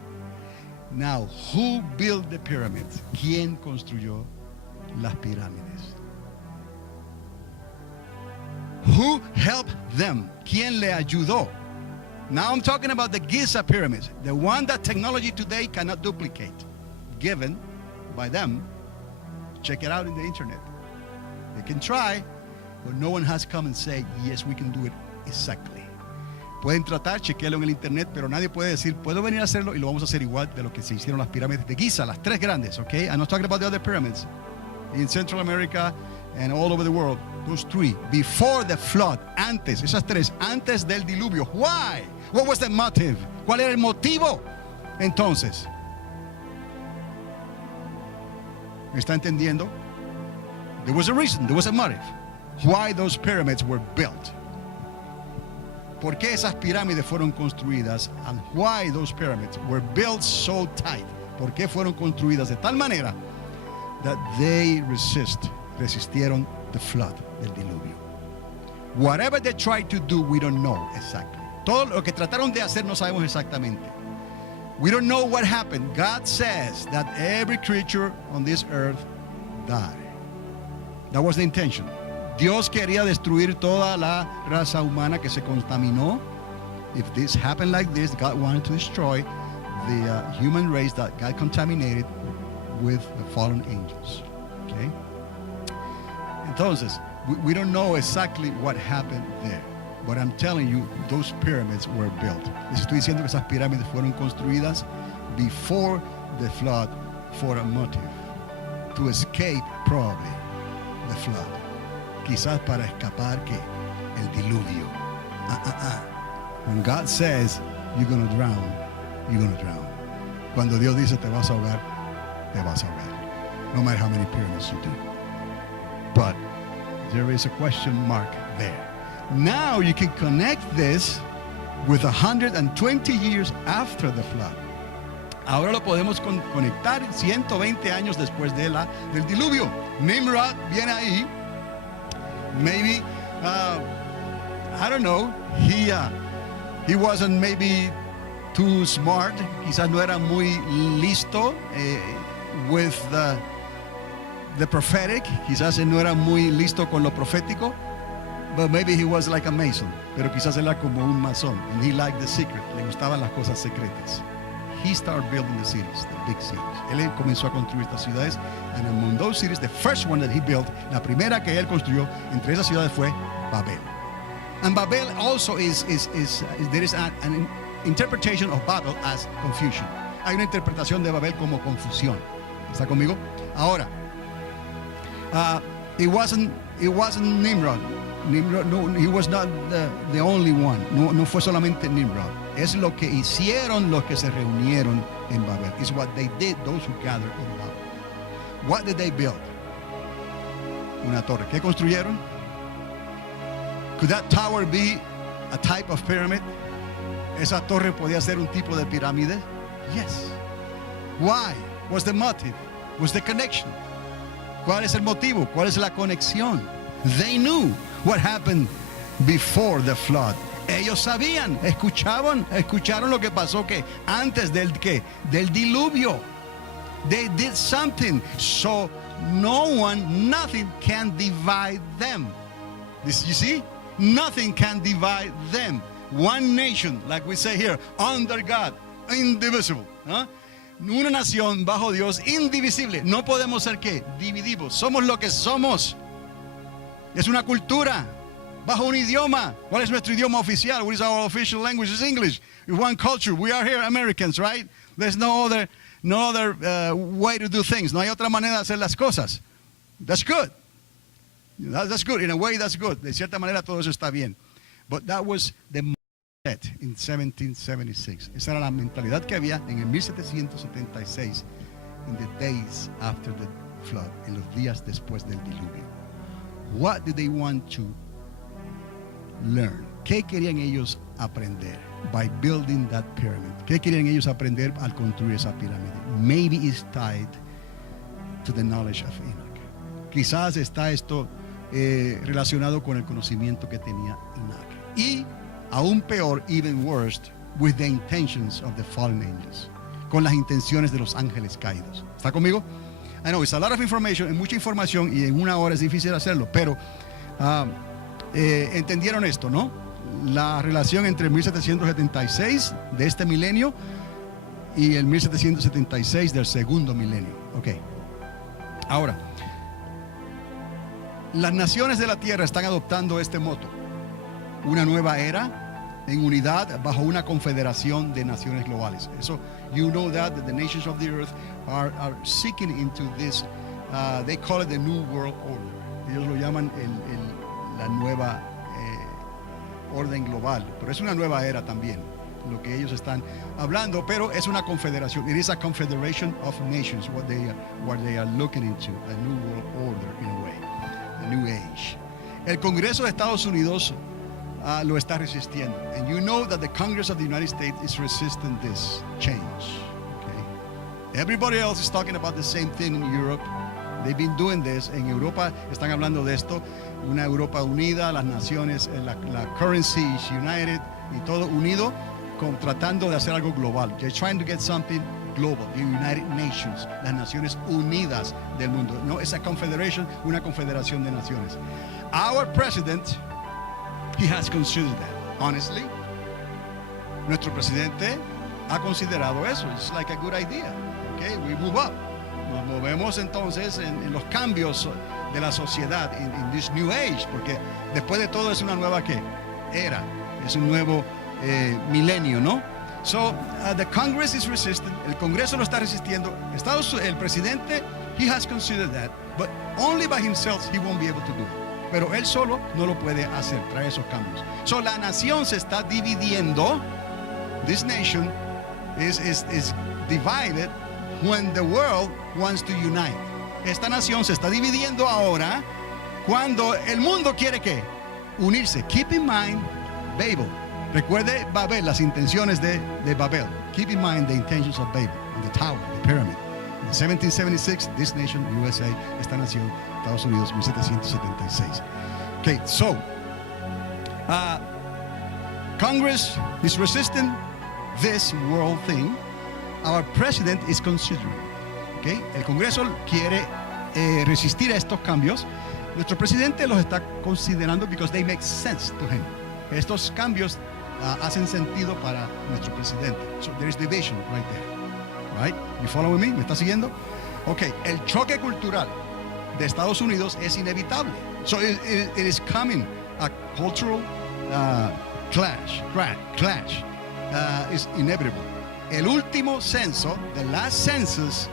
Now, who built the pyramids? ¿Quién construyó las pirámides? Who helped them? ¿Quién le ayudó? Now I'm talking about the Giza pyramids, the one that technology today cannot duplicate, given by them. Check it out in the internet. They can try, but no one has come and said, yes, we can do it exactly. Pueden tratar, chequearlo en el internet, pero nadie puede decir, puedo venir a hacerlo y lo vamos a hacer igual de lo que se hicieron las pirámides de Giza, las tres grandes, okay? I'm not talking about the other pyramids in Central America and all over the world. Those three, before the flood, antes, esas tres, antes del diluvio. Why? What was the motive? ¿Cuál era el motivo? Entonces, ¿me está entendiendo? There was a reason, there was a motive. Why those pyramids were built. ¿Por qué esas pirámides fueron construidas? And why those pyramids were built so tight. ¿Por qué fueron construidas de tal manera that they resistieron the flood, del diluvio? Whatever they tried to do, we don't know exactly. Todo lo que trataron de hacer no sabemos exactamente. We don't know what happened. God says that every creature on this earth died. That was the intention. Dios quería destruir toda la raza humana que se contaminó. If this happened like this, God wanted to destroy the human race that got contaminated with the fallen angels. Okay? Entonces, we don't know exactly what happened there. But I'm telling you, those pyramids were built. Les estoy diciendo que esas pirámides fueron construidas before the flood for a motive. To escape, probably, the flood. Quizás para escapar, ¿qué? El diluvio. When God says, you're going to drown, you're going to drown. Cuando Dios dice, te vas a ahogar, te vas a ahogar. No matter how many pyramids you do. But there is a question mark there. Now you can connect this with 120 years after the flood. Ahora lo podemos conectar 120 años después del diluvio. Nimrod viene ahí. Maybe, I don't know, he wasn't maybe too smart. Quizás no era muy listo with the prophetic. Quizás no era muy listo con lo profético. But maybe he was like a mason. Pero quizás era como un masón. And he liked the secret. Le gustaban las cosas secretas. He started building the cities, the big cities. Él comenzó a construir estas ciudades. And among those cities, the first one that he built, la primera que él construyó entre esas ciudades fue Babel. And Babel also there is an interpretation of Babel as confusion. Hay una interpretación de Babel como confusión. ¿Está conmigo? Ahora, it wasn't Nimrod. No, he was not the only one. No fue solamente Nimrod. Es lo que hicieron los que se reunieron en Babel. It's what they did, those who gathered in Babel. What did they build? Una torre. ¿Qué construyeron? Could that tower be a type of pyramid? ¿Esa torre podía ser un tipo de pirámide? Yes. Why? What's the motive? What's the connection? ¿Cuál es el motivo? ¿Cuál es la conexión? They knew what happened before the flood. Ellos sabían, escucharon lo que pasó que antes del diluvio. They did something, so nothing can divide them. You see? Nothing can divide them. One nation, like we say here, under God, indivisible. ¿Ah? Una nación bajo Dios, indivisible. No podemos ser ¿qué? Divididos. Somos lo que somos. Es una cultura bajo un idioma. ¿Cuál es nuestro idioma oficial? What is our official language? It's English. It's one culture. We are here Americans, right? There's no other way to do things. No hay otra manera de hacer las cosas. That's good. That's good. In a way, that's good. De cierta manera, todo eso está bien. But that was the mindset in 1776. Esa era la mentalidad que había en el 1776, in the days after the flood, en los días después del diluvio. What did they want to learn? ¿Qué querían ellos aprender by building that pyramid? ¿Qué querían ellos aprender al construir esa pirámide? Maybe it's tied to the knowledge of Enoch. Quizás está esto relacionado con el conocimiento que tenía Enoch. Y aún peor, even worse, with the intentions of the fallen angels. Con las intenciones de los ángeles caídos. ¿Está conmigo? I know it's a lot of information, es mucha información y en una hora es difícil hacerlo, pero entendieron esto, ¿no? La relación entre 1776 de este milenio y el 1776 del segundo milenio. Ok. Ahora, las naciones de la tierra están adoptando este moto. Una nueva era en unidad bajo una confederación de naciones globales. Eso, you know that the nations of the earth are seeking into this, they call it the New World Order. Ellos lo llaman la nueva orden global, pero es una nueva era también, lo que ellos están hablando, pero es una confederación. It is a confederation of nations, what they are looking into, a New World Order in a way, a New Age. El Congreso de Estados Unidos lo está resistiendo. And you know that the Congress of the United States is resisting this change. Okay? Everybody else is talking about the same thing in Europe. They've been doing this. En Europa están hablando de esto. Una Europa unida, las naciones, la currency is united y todo unido, tratando de hacer algo global. They're trying to get something global, the United Nations, las Naciones Unidas del mundo. No, es a confederation, una confederación de naciones. Our president, he has considered that, honestly. Nuestro presidente ha considerado eso. It's like a good idea. Okay, we move up. Nos movemos entonces en los cambios de la sociedad, in this new age, porque después de todo es una nueva ¿qué? Era, es un nuevo milenio, ¿no? So the Congress is resistant. El Congreso lo está resistiendo. El presidente, he has considered that, but only by himself he won't be able to do it. Pero él solo no lo puede hacer, traer esos cambios. So la nación se está dividiendo. This nation is divided when the world wants to unite. Esta nación se está dividiendo ahora cuando el mundo quiere ¿qué? Unirse. Keep in mind Babel. Recuerde Babel, las intenciones de Babel. Keep in mind the intentions of Babel, the tower, the pyramid. In 1776, this nation, USA, esta nación, Estados Unidos, 1776. Okay, so Congress is resisting this world thing. Our president is considering. Okay, el Congreso quiere resistir a estos cambios. Nuestro presidente los está considerando because they make sense to him. Estos cambios hacen sentido para nuestro presidente. So there is division right there. Right? You following me? ¿Me está siguiendo? Okay, el choque cultural de Estados Unidos es inevitable. So it is coming. A cultural clash is inevitable. El último censo, the last census,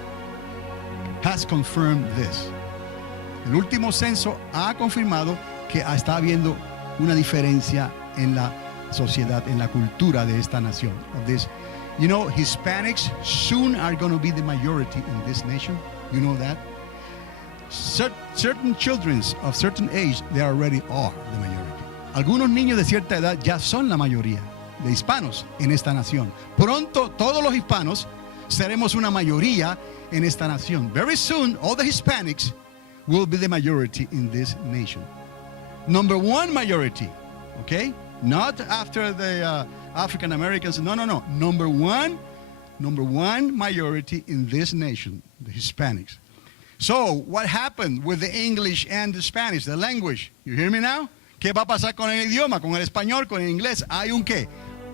has confirmed this. El último censo ha confirmado que está habiendo una diferencia en la sociedad, en la cultura de esta nación. Of this, you know, Hispanics soon are going to be the majority in this nation. You know that. Certain children of certain age, they already are the majority. Algunos niños de cierta edad ya son la mayoría de hispanos en esta nación. Pronto todos los hispanos seremos una mayoría en esta nación. Very soon, all the Hispanics will be the majority in this nation. Number one majority, okay? Not after the African Americans. No. Number one majority in this nation, the Hispanics. So, what happened with the English and the Spanish, the language? You hear me now? ¿Qué va a pasar con el idioma, con el español, con el inglés? Hay un ¿qué?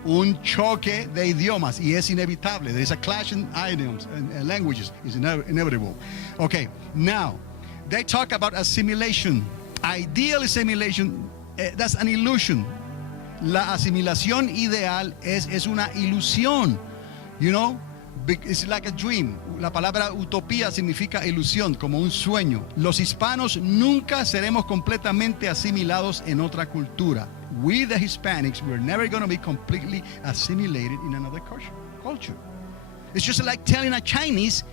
Un choque de idiomas y es inevitable. There is a clash in idioms and languages. It's inevitable. Okay, now, they talk about assimilation. Ideal assimilation, that's an illusion. La asimilación ideal es una ilusión. You know, It's like a dream. La palabra utopía significa ilusión, como un sueño. Los hispanos nunca seremos completamente asimilados en otra cultura. We, the Hispanics, we're never going to be completely assimilated in another culture. It's just like telling a Chinese,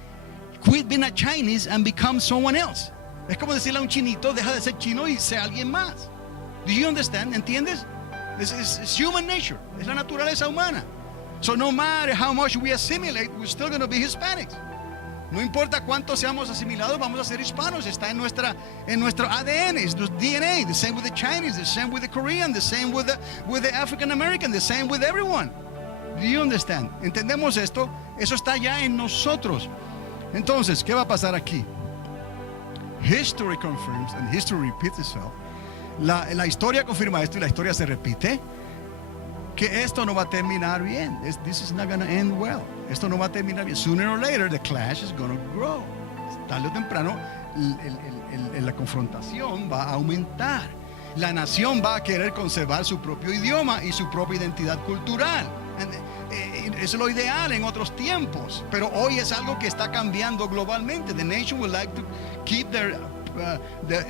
quit being a Chinese and become someone else. Es como decirle a un chinito, deja de ser chino y sea alguien más. Do you understand? ¿Entiendes? It's human nature. Es la naturaleza humana. So no matter how much we assimilate, we're still going to be Hispanics. No importa cuánto seamos asimilados, vamos a ser hispanos. Está en nuestro ADN, it's the DNA. The same with the Chinese, the same with the Korean, the same with the African American, the same with everyone. Do you understand? ¿Entendemos esto? Eso está ya en nosotros. Entonces, ¿qué va a pasar aquí? History confirms and history repeats itself. La historia confirma esto y la historia se repite. Que esto no va a terminar bien. This is not going to end well. Esto no va a terminar bien. Sooner or later, the clash is going to grow. Tarde o temprano, la confrontación va a aumentar. La nación va a querer conservar su propio idioma y su propia identidad cultural. Es lo ideal en otros tiempos, pero hoy es algo que está cambiando globalmente. The nation would like to keep the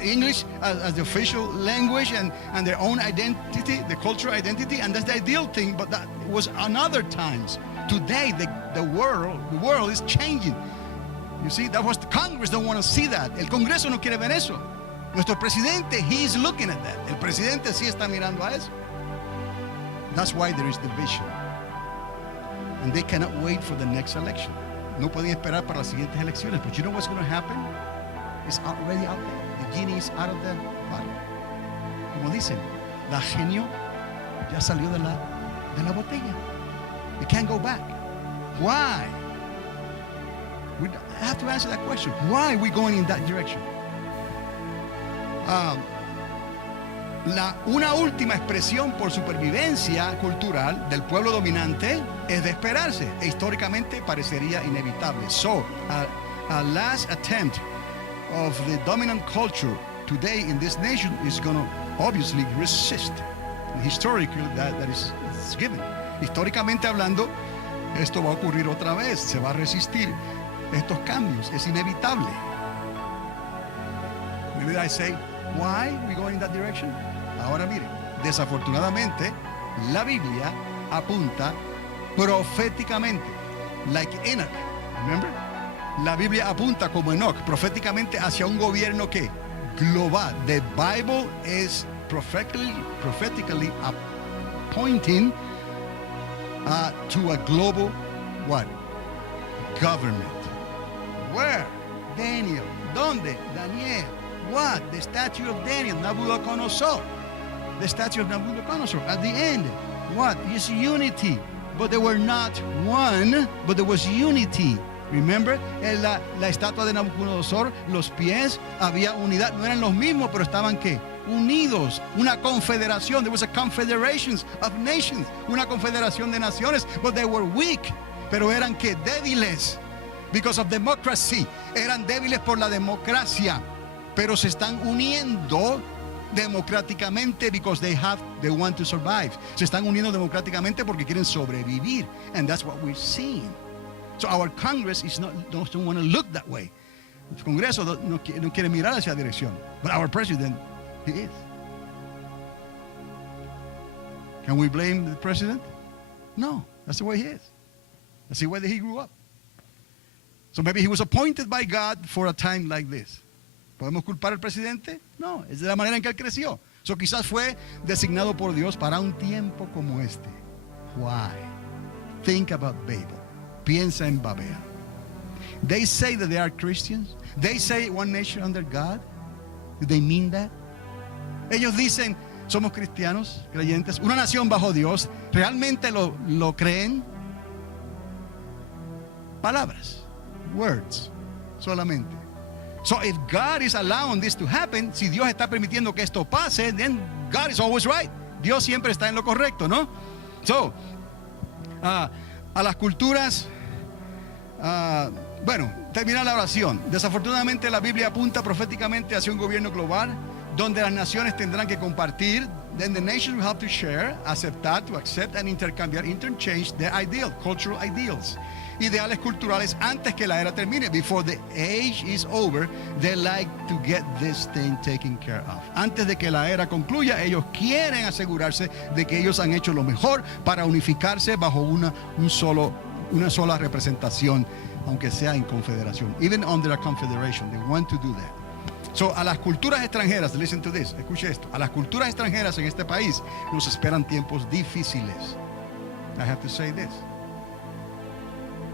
English as the official language and their own identity, the cultural identity, and that's the ideal thing. But that was on other times. Today, the world is changing. You see, that was the Congress don't want to see that. El Congreso no quiere ver eso. Nuestro presidente, he is looking at that. El presidente sí está mirando a eso. That's why there is division. And they cannot wait for the next election. No pueden esperar para las siguientes elecciones. But you know what's going to happen? It's already out there. The genie is out of the bottle. Como dicen, la genio ya salió de la botella. It can't go back. Why? We have to answer that question. Why are we going in that direction? Una última expresión por supervivencia cultural del pueblo dominante es de esperarse e históricamente parecería inevitable. So, a last attempt of the dominant culture today in this nation is going to obviously resist. And historically, that is given. Históricamente hablando, esto va a ocurrir otra vez, se va a resistir estos cambios, es inevitable. Maybe I say, why we going in that direction? Ahora miren, desafortunadamente, la Biblia apunta proféticamente, like Enoch, remember? La Biblia apunta como Enoch, proféticamente hacia un gobierno que global. The Bible is prophetically pointing to a global what? Government. Where? Daniel. ¿Dónde? Daniel. What? The statue of Daniel, Nabucodonosor. The statue of Nabucodonosor. At the end, what? Is unity. But they were not one, but there was unity. Remember, en la estatua de Nabucodonosor, los pies, había unidad, no eran los mismos, pero estaban ¿qué? Unidos, una confederación. There was a confederation of nations, una confederación de naciones, but they were weak, pero eran ¿qué? Débiles, because of democracy, eran débiles por la democracia, pero se están uniendo democráticamente because they want to survive. Se están uniendo democráticamente porque quieren sobrevivir, and that's what we're seeing. So our Congress doesn't want to look that way. El Congreso no quiere mirar hacia la dirección. But our president, he is. Can we blame the president? No, that's the way he is. That's the way that he grew up. So maybe he was appointed by God for a time like this. ¿Podemos culpar al presidente? No, es de la manera en que él creció. So quizás fue designado por Dios para un tiempo como este. Why? Think about Babel. Piensa en Babel. They say that they are Christians. They say one nation under God. Do they mean that? Ellos dicen, somos cristianos, creyentes, una nación bajo Dios. ¿Realmente lo creen? Palabras, words, solamente. So if God is allowing this to happen, si Dios está permitiendo que esto pase, then God is always right. Dios siempre está en lo correcto, ¿no? So, a las culturas, bueno, termina la oración. Desafortunadamente la Biblia apunta proféticamente hacia un gobierno global donde las naciones tendrán que compartir. Then the nations will have to share, aceptar, to accept and intercambiar, interchange their ideal, cultural ideals. ideales culturales antes que la era termine. Before the age is over, they like to get this thing taken care of. Antes de que la era concluya, ellos quieren asegurarse de que ellos han hecho lo mejor para unificarse bajo una sola representación, aunque sea en confederación. Even under a confederation, they want to do that. So, a las culturas extranjeras, listen to this, escuche esto, a las culturas extranjeras en este país nos esperan tiempos difíciles. I have to say this.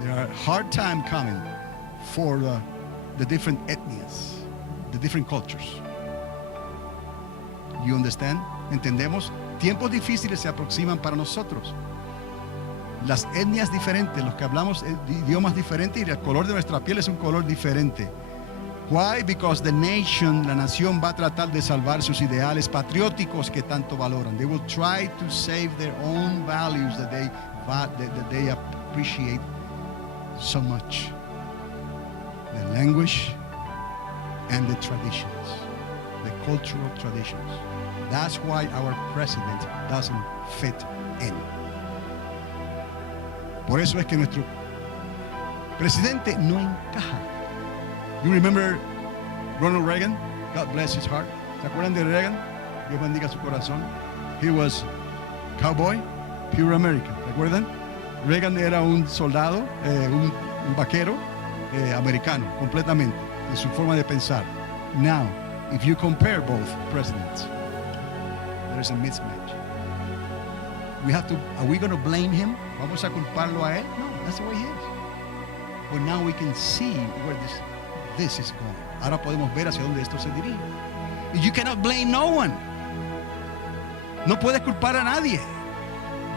There are hard time coming for the different ethnies, the different cultures. You understand? ¿Entendemos? Tiempos difíciles se aproximan para nosotros. Las etnias diferentes, los que hablamos idiomas diferentes y el color de nuestra piel es un color diferente. Why? Because the nation, la nación va a tratar de salvar sus ideales patrióticos que tanto valoran. They will try to save their own values that they appreciate so much. The language and the traditions, the cultural traditions. That's why our president doesn't fit in. Por eso es que nuestro presidente no encaja. You remember Ronald Reagan? God bless his heart. ¿Se acuerdan de Reagan? Dios bendiga su corazón. He was cowboy, pure American. ¿Se acuerdan? Reagan era un soldado, un vaquero americano, completamente, en su forma de pensar. Now, if you compare both presidents, there's a mismatch. Are we going to blame him? ¿Vamos a culparlo a él? No, that's the way he is. But now we can see where this is going. Ahora podemos ver hacia dónde esto se dirige. You cannot blame no one. No puedes culpar a nadie.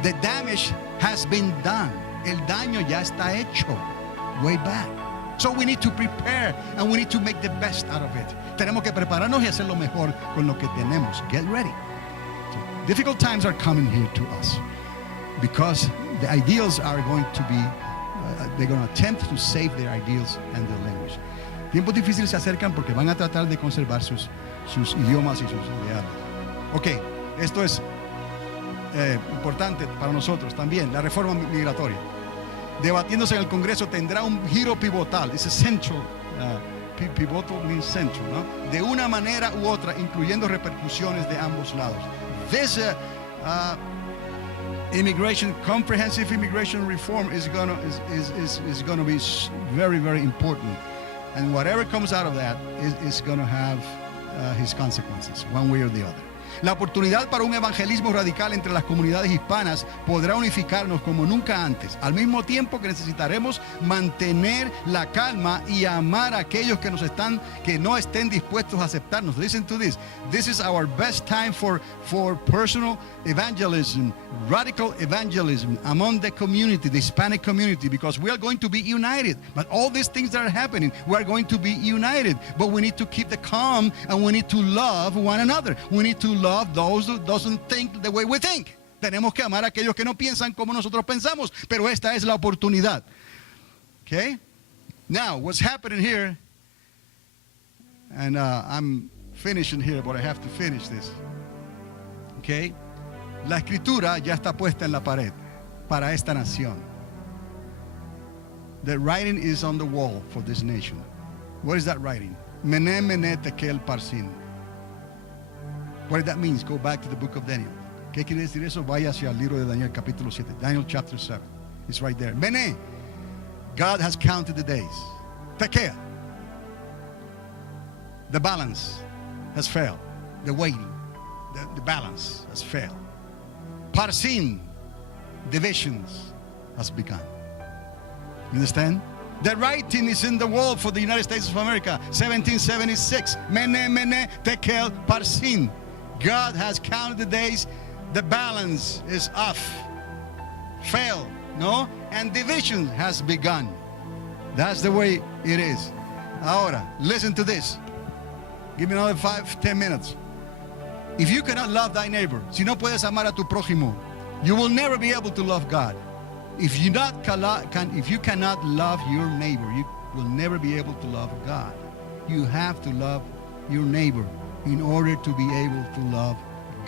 The damage has been done. El daño ya está hecho. Way back. So we need to prepare and we need to make the best out of it. Tenemos que prepararnos y hacer lo mejor con lo que tenemos. Get ready. So, difficult times are coming here to us because the ideals are going to be, they're going to attempt to save their ideals and their language. Tiempos difíciles se acercan porque van a tratar de conservar sus idiomas y sus ideales. Ok, esto es importante para nosotros también, la reforma migratoria. Debatiéndose en el Congreso tendrá un giro pivotal, es central, pivotal means central, ¿no? De una manera u otra, incluyendo repercusiones de ambos lados. This comprehensive immigration reform is going to be very, very important. And whatever comes out of that is going to have his consequences, one way or the other. La oportunidad para un evangelismo radical entre las comunidades hispanas podrá unificarnos como nunca antes, al mismo tiempo que necesitaremos mantener la calma y amar a aquellos que no estén dispuestos a aceptarnos. Listen to this. This is our best time for personal evangelism, radical evangelism among the community, the Hispanic community, because we are going to be united. But all these things that are happening, we are going to be united. But we need to keep the calm and we need to love one another. We need to love those who doesn't think the way we think. Tenemos que amar a aquellos que no piensan como nosotros pensamos, pero esta es la oportunidad. Okay? Now, what's happening here, and I'm finishing here, but I have to finish this. Okay? La escritura ya está puesta en la pared para esta nación. The writing is on the wall for this nation. What is that writing? Mene, mene, tekel, parsin. What that means, go back to the book of Daniel. ¿Qué quiere decir eso? Vaya hacia el libro de Daniel capítulo 7. Daniel chapter 7. It's right there. Mene, God has counted the days. Tekel, the balance has failed. The weighting, the balance has failed. Parsin, divisions has begun. You understand? The writing is in the wall for the United States of America, 1776. Mene, mene, tekel, parsin. God has counted the days. The balance is off. Failed, no? And division has begun. That's the way it is. Ahora, listen to this. Give me another 5-10 minutes. If you cannot love thy neighbor, si no puedes amar a tu prójimo, you will never be able to love God. If you cannot love your neighbor, you will never be able to love God. You have to love your neighbor in order to be able to love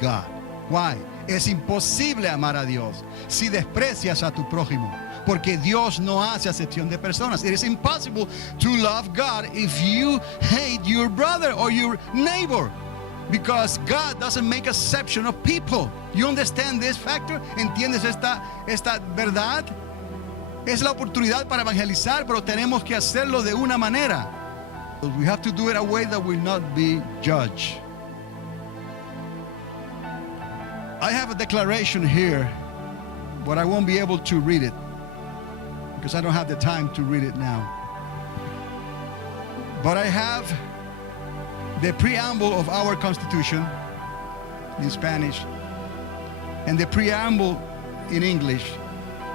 God. Why? Es imposible amar a Dios si desprecias a tu prójimo, porque Dios no hace acepción de personas. It is impossible to love God if you hate your brother or your neighbor, because God doesn't make exception of people. You understand this factor? ¿Entiendes esta verdad? Es la oportunidad para evangelizar, pero tenemos que hacerlo de una manera. We have to do it a way that will not be judged. I have a declaration here, but I won't be able to read it because I don't have the time to read it now. But I have the preamble of our Constitution in Spanish, and the preamble in English,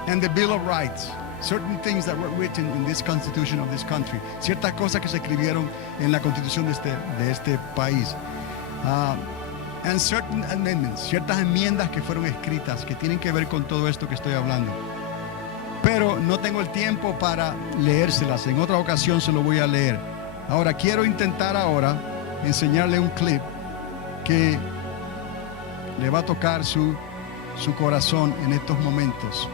and the Bill of Rights. Certain things that were written in this Constitution of this country. Ciertas cosas que se escribieron en la Constitución de este país. And certain amendments, ciertas enmiendas que fueron escritas que tienen que ver con todo esto que estoy hablando. Pero no tengo el tiempo para leérselas. En otra ocasión se lo voy a leer. Ahora quiero intentar ahora enseñarle un clip que le va a tocar su corazón en estos momentos.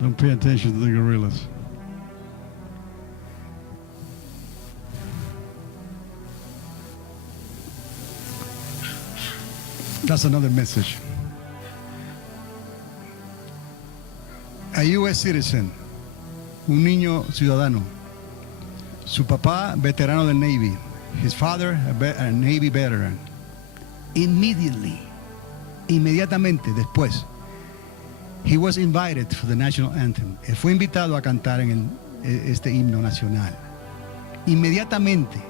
Don't pay attention to the gorillas. That's another message. A U.S. citizen, un niño ciudadano. Su papá, veterano del Navy. His father, a Navy veteran. Inmediatamente después, he was invited for the national anthem. Él fue invitado a cantar en este himno nacional. Inmediatamente,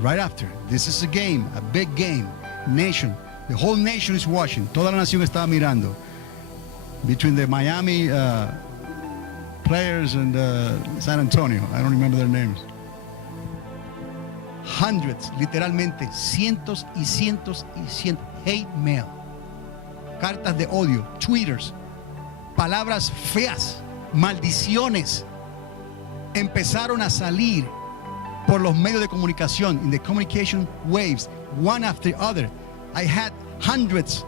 right after, this is a game, a big game, nation. The whole nation is watching. Toda la nación estaba mirando. Between the Miami players and San Antonio, I don't remember their names. Hundreds, literalmente, cientos y cientos y cientos. Hate mail, cartas de odio, twitters, palabras feas, maldiciones, empezaron a salir por los medios de comunicación, in the communication waves, one after the other. I had hundreds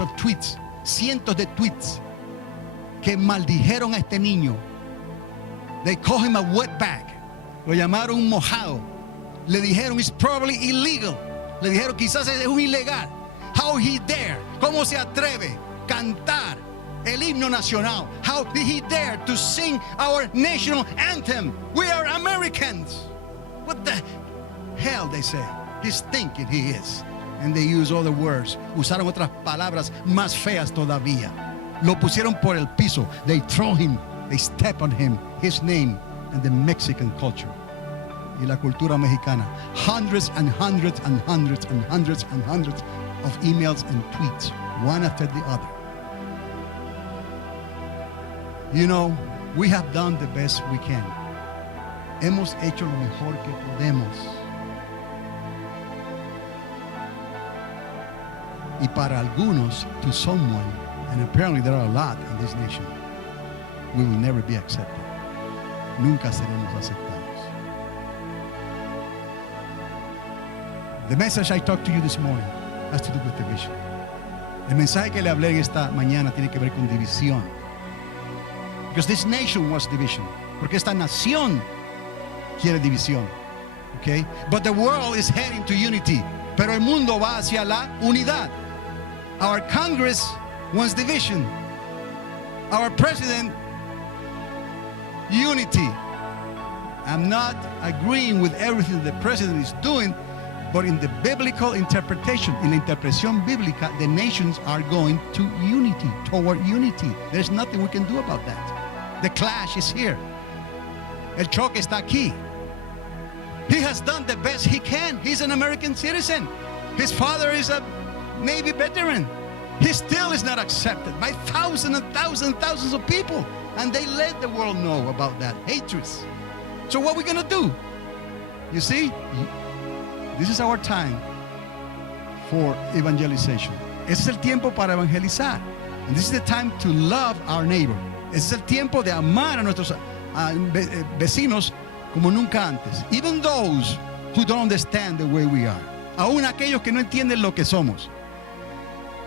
of tweets, cientos de tweets que maldijeron a este niño. They call him a wetback. Lo llamaron un mojado. Le dijeron, it's probably illegal. Le dijeron, quizás es un ilegal. How he dare, cómo se atreve cantar el himno nacional. How did he dare to sing our national anthem? We are Americans. What the hell, they say. He's thinking he is. And they use other words. Usaron otras palabras más feas todavía. Lo pusieron por el piso. They throw him They step on him, his name, and the Mexican culture. Y la cultura mexicana. Hundreds and hundreds and hundreds and hundreds and hundreds of emails and tweets, one after the other. You know, we have done the best we can. Hemos hecho lo mejor que podemos. Y para algunos, to someone, and apparently there are a lot in this nation, we will never be accepted. Nunca seremos aceptados. The message I talked to you this morning has to do with division. El mensaje que le hablé esta mañana tiene que ver con división. Because this nation wants division. Porque esta nación quiere división. Okay? But the world is heading to unity. Pero el mundo va hacia la unidad. Our Congress wants division. Our president, unity. I'm not agreeing with everything the president is doing, but in the biblical interpretation, in la interpretación bíblica, the nations are going to unity, toward unity. There's nothing we can do about that. The clash is here. El choque está aquí. He has done the best he can. He's an American citizen. His father is a Navy veteran. He still is not accepted by thousands and thousands and thousands of people. And they let the world know about that hatred. So what are we going to do? You see, this is our time for evangelization. Ese es el tiempo para evangelizar. And this is the time to love our neighbor. Ese es el tiempo de amar a nuestros vecinos como nunca antes. Even those who don't understand the way we are. Aún aquellos que no entienden lo que somos.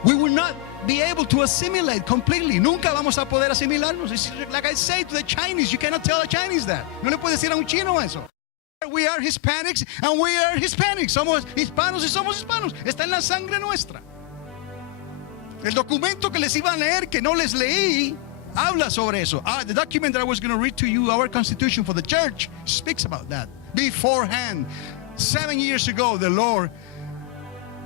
We will not be able to assimilate completely. Nunca vamos a poder asimilarnos. It's like I say to the Chinese, you cannot tell the Chinese that. No le puedes decir a un chino eso. We are Hispanics and we are Hispanics. Somos hispanos y somos hispanos. Está en la sangre nuestra. El documento que les iba a leer, que no les leí, habla sobre eso. The document that I was going to read to you, our Constitution for the church, speaks about that. Beforehand, 7 years ago, the Lord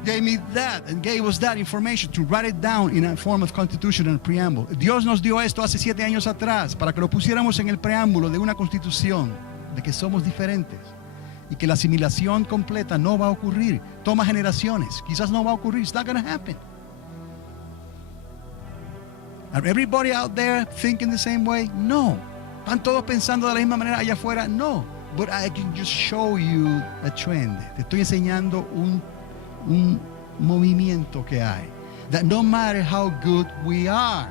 gave me that and gave us that information to write it down in a form of constitution and preamble. Dios nos dio esto hace 7 años atrás para que lo pusiéramos en el preámbulo de una constitución de que somos diferentes y que la asimilación completa no va a ocurrir. Toma generaciones. Quizás no va a ocurrir. It's not going to happen. Are everybody out there thinking the same way? No. ¿Están todos pensando de la misma manera allá afuera? No. But I can just show you a trend. Te estoy enseñando un movimiento que hay. That no matter how good we are,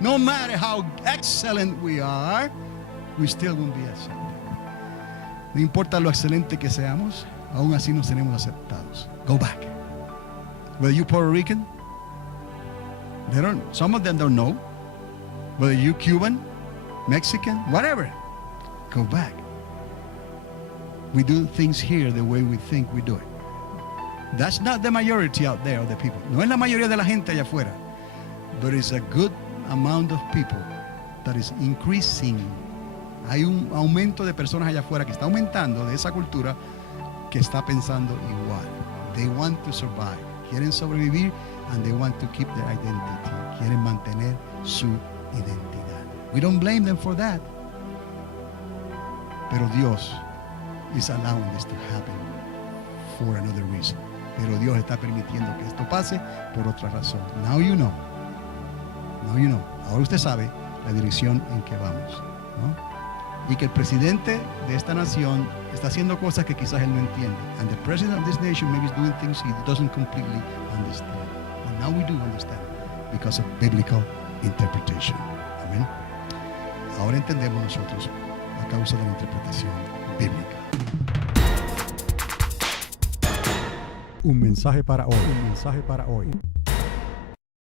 no matter how excellent we are, we still won't be accepted. No importa lo excelente que seamos, aún así no seremos aceptados. Go back. Whether you're Puerto Rican, some of them don't know. Whether you're Cuban, Mexican, whatever, go back. We do things here the way we think we do it. That's not the majority out there of the people. No es la mayoría de la gente allá afuera. But it's a good amount of people that is increasing. Hay un aumento de personas allá afuera que está aumentando de esa cultura que está pensando igual. They want to survive. Quieren sobrevivir and they want to keep their identity. Quieren mantener su identidad. We don't blame them for that. Pero Dios is allowing this to happen for another reason. Pero Dios está permitiendo que esto pase por otra razón. Now you know. Now you know. Ahora usted sabe la dirección en que vamos, ¿no? Y que el presidente de esta nación está haciendo cosas que quizás él no entiende. And the president of this nation maybe is doing things he doesn't completely understand. But now we do understand because of biblical interpretation. Amén. Ahora entendemos nosotros a causa de la interpretación bíblica. Un mensaje para hoy. Un mensaje para hoy.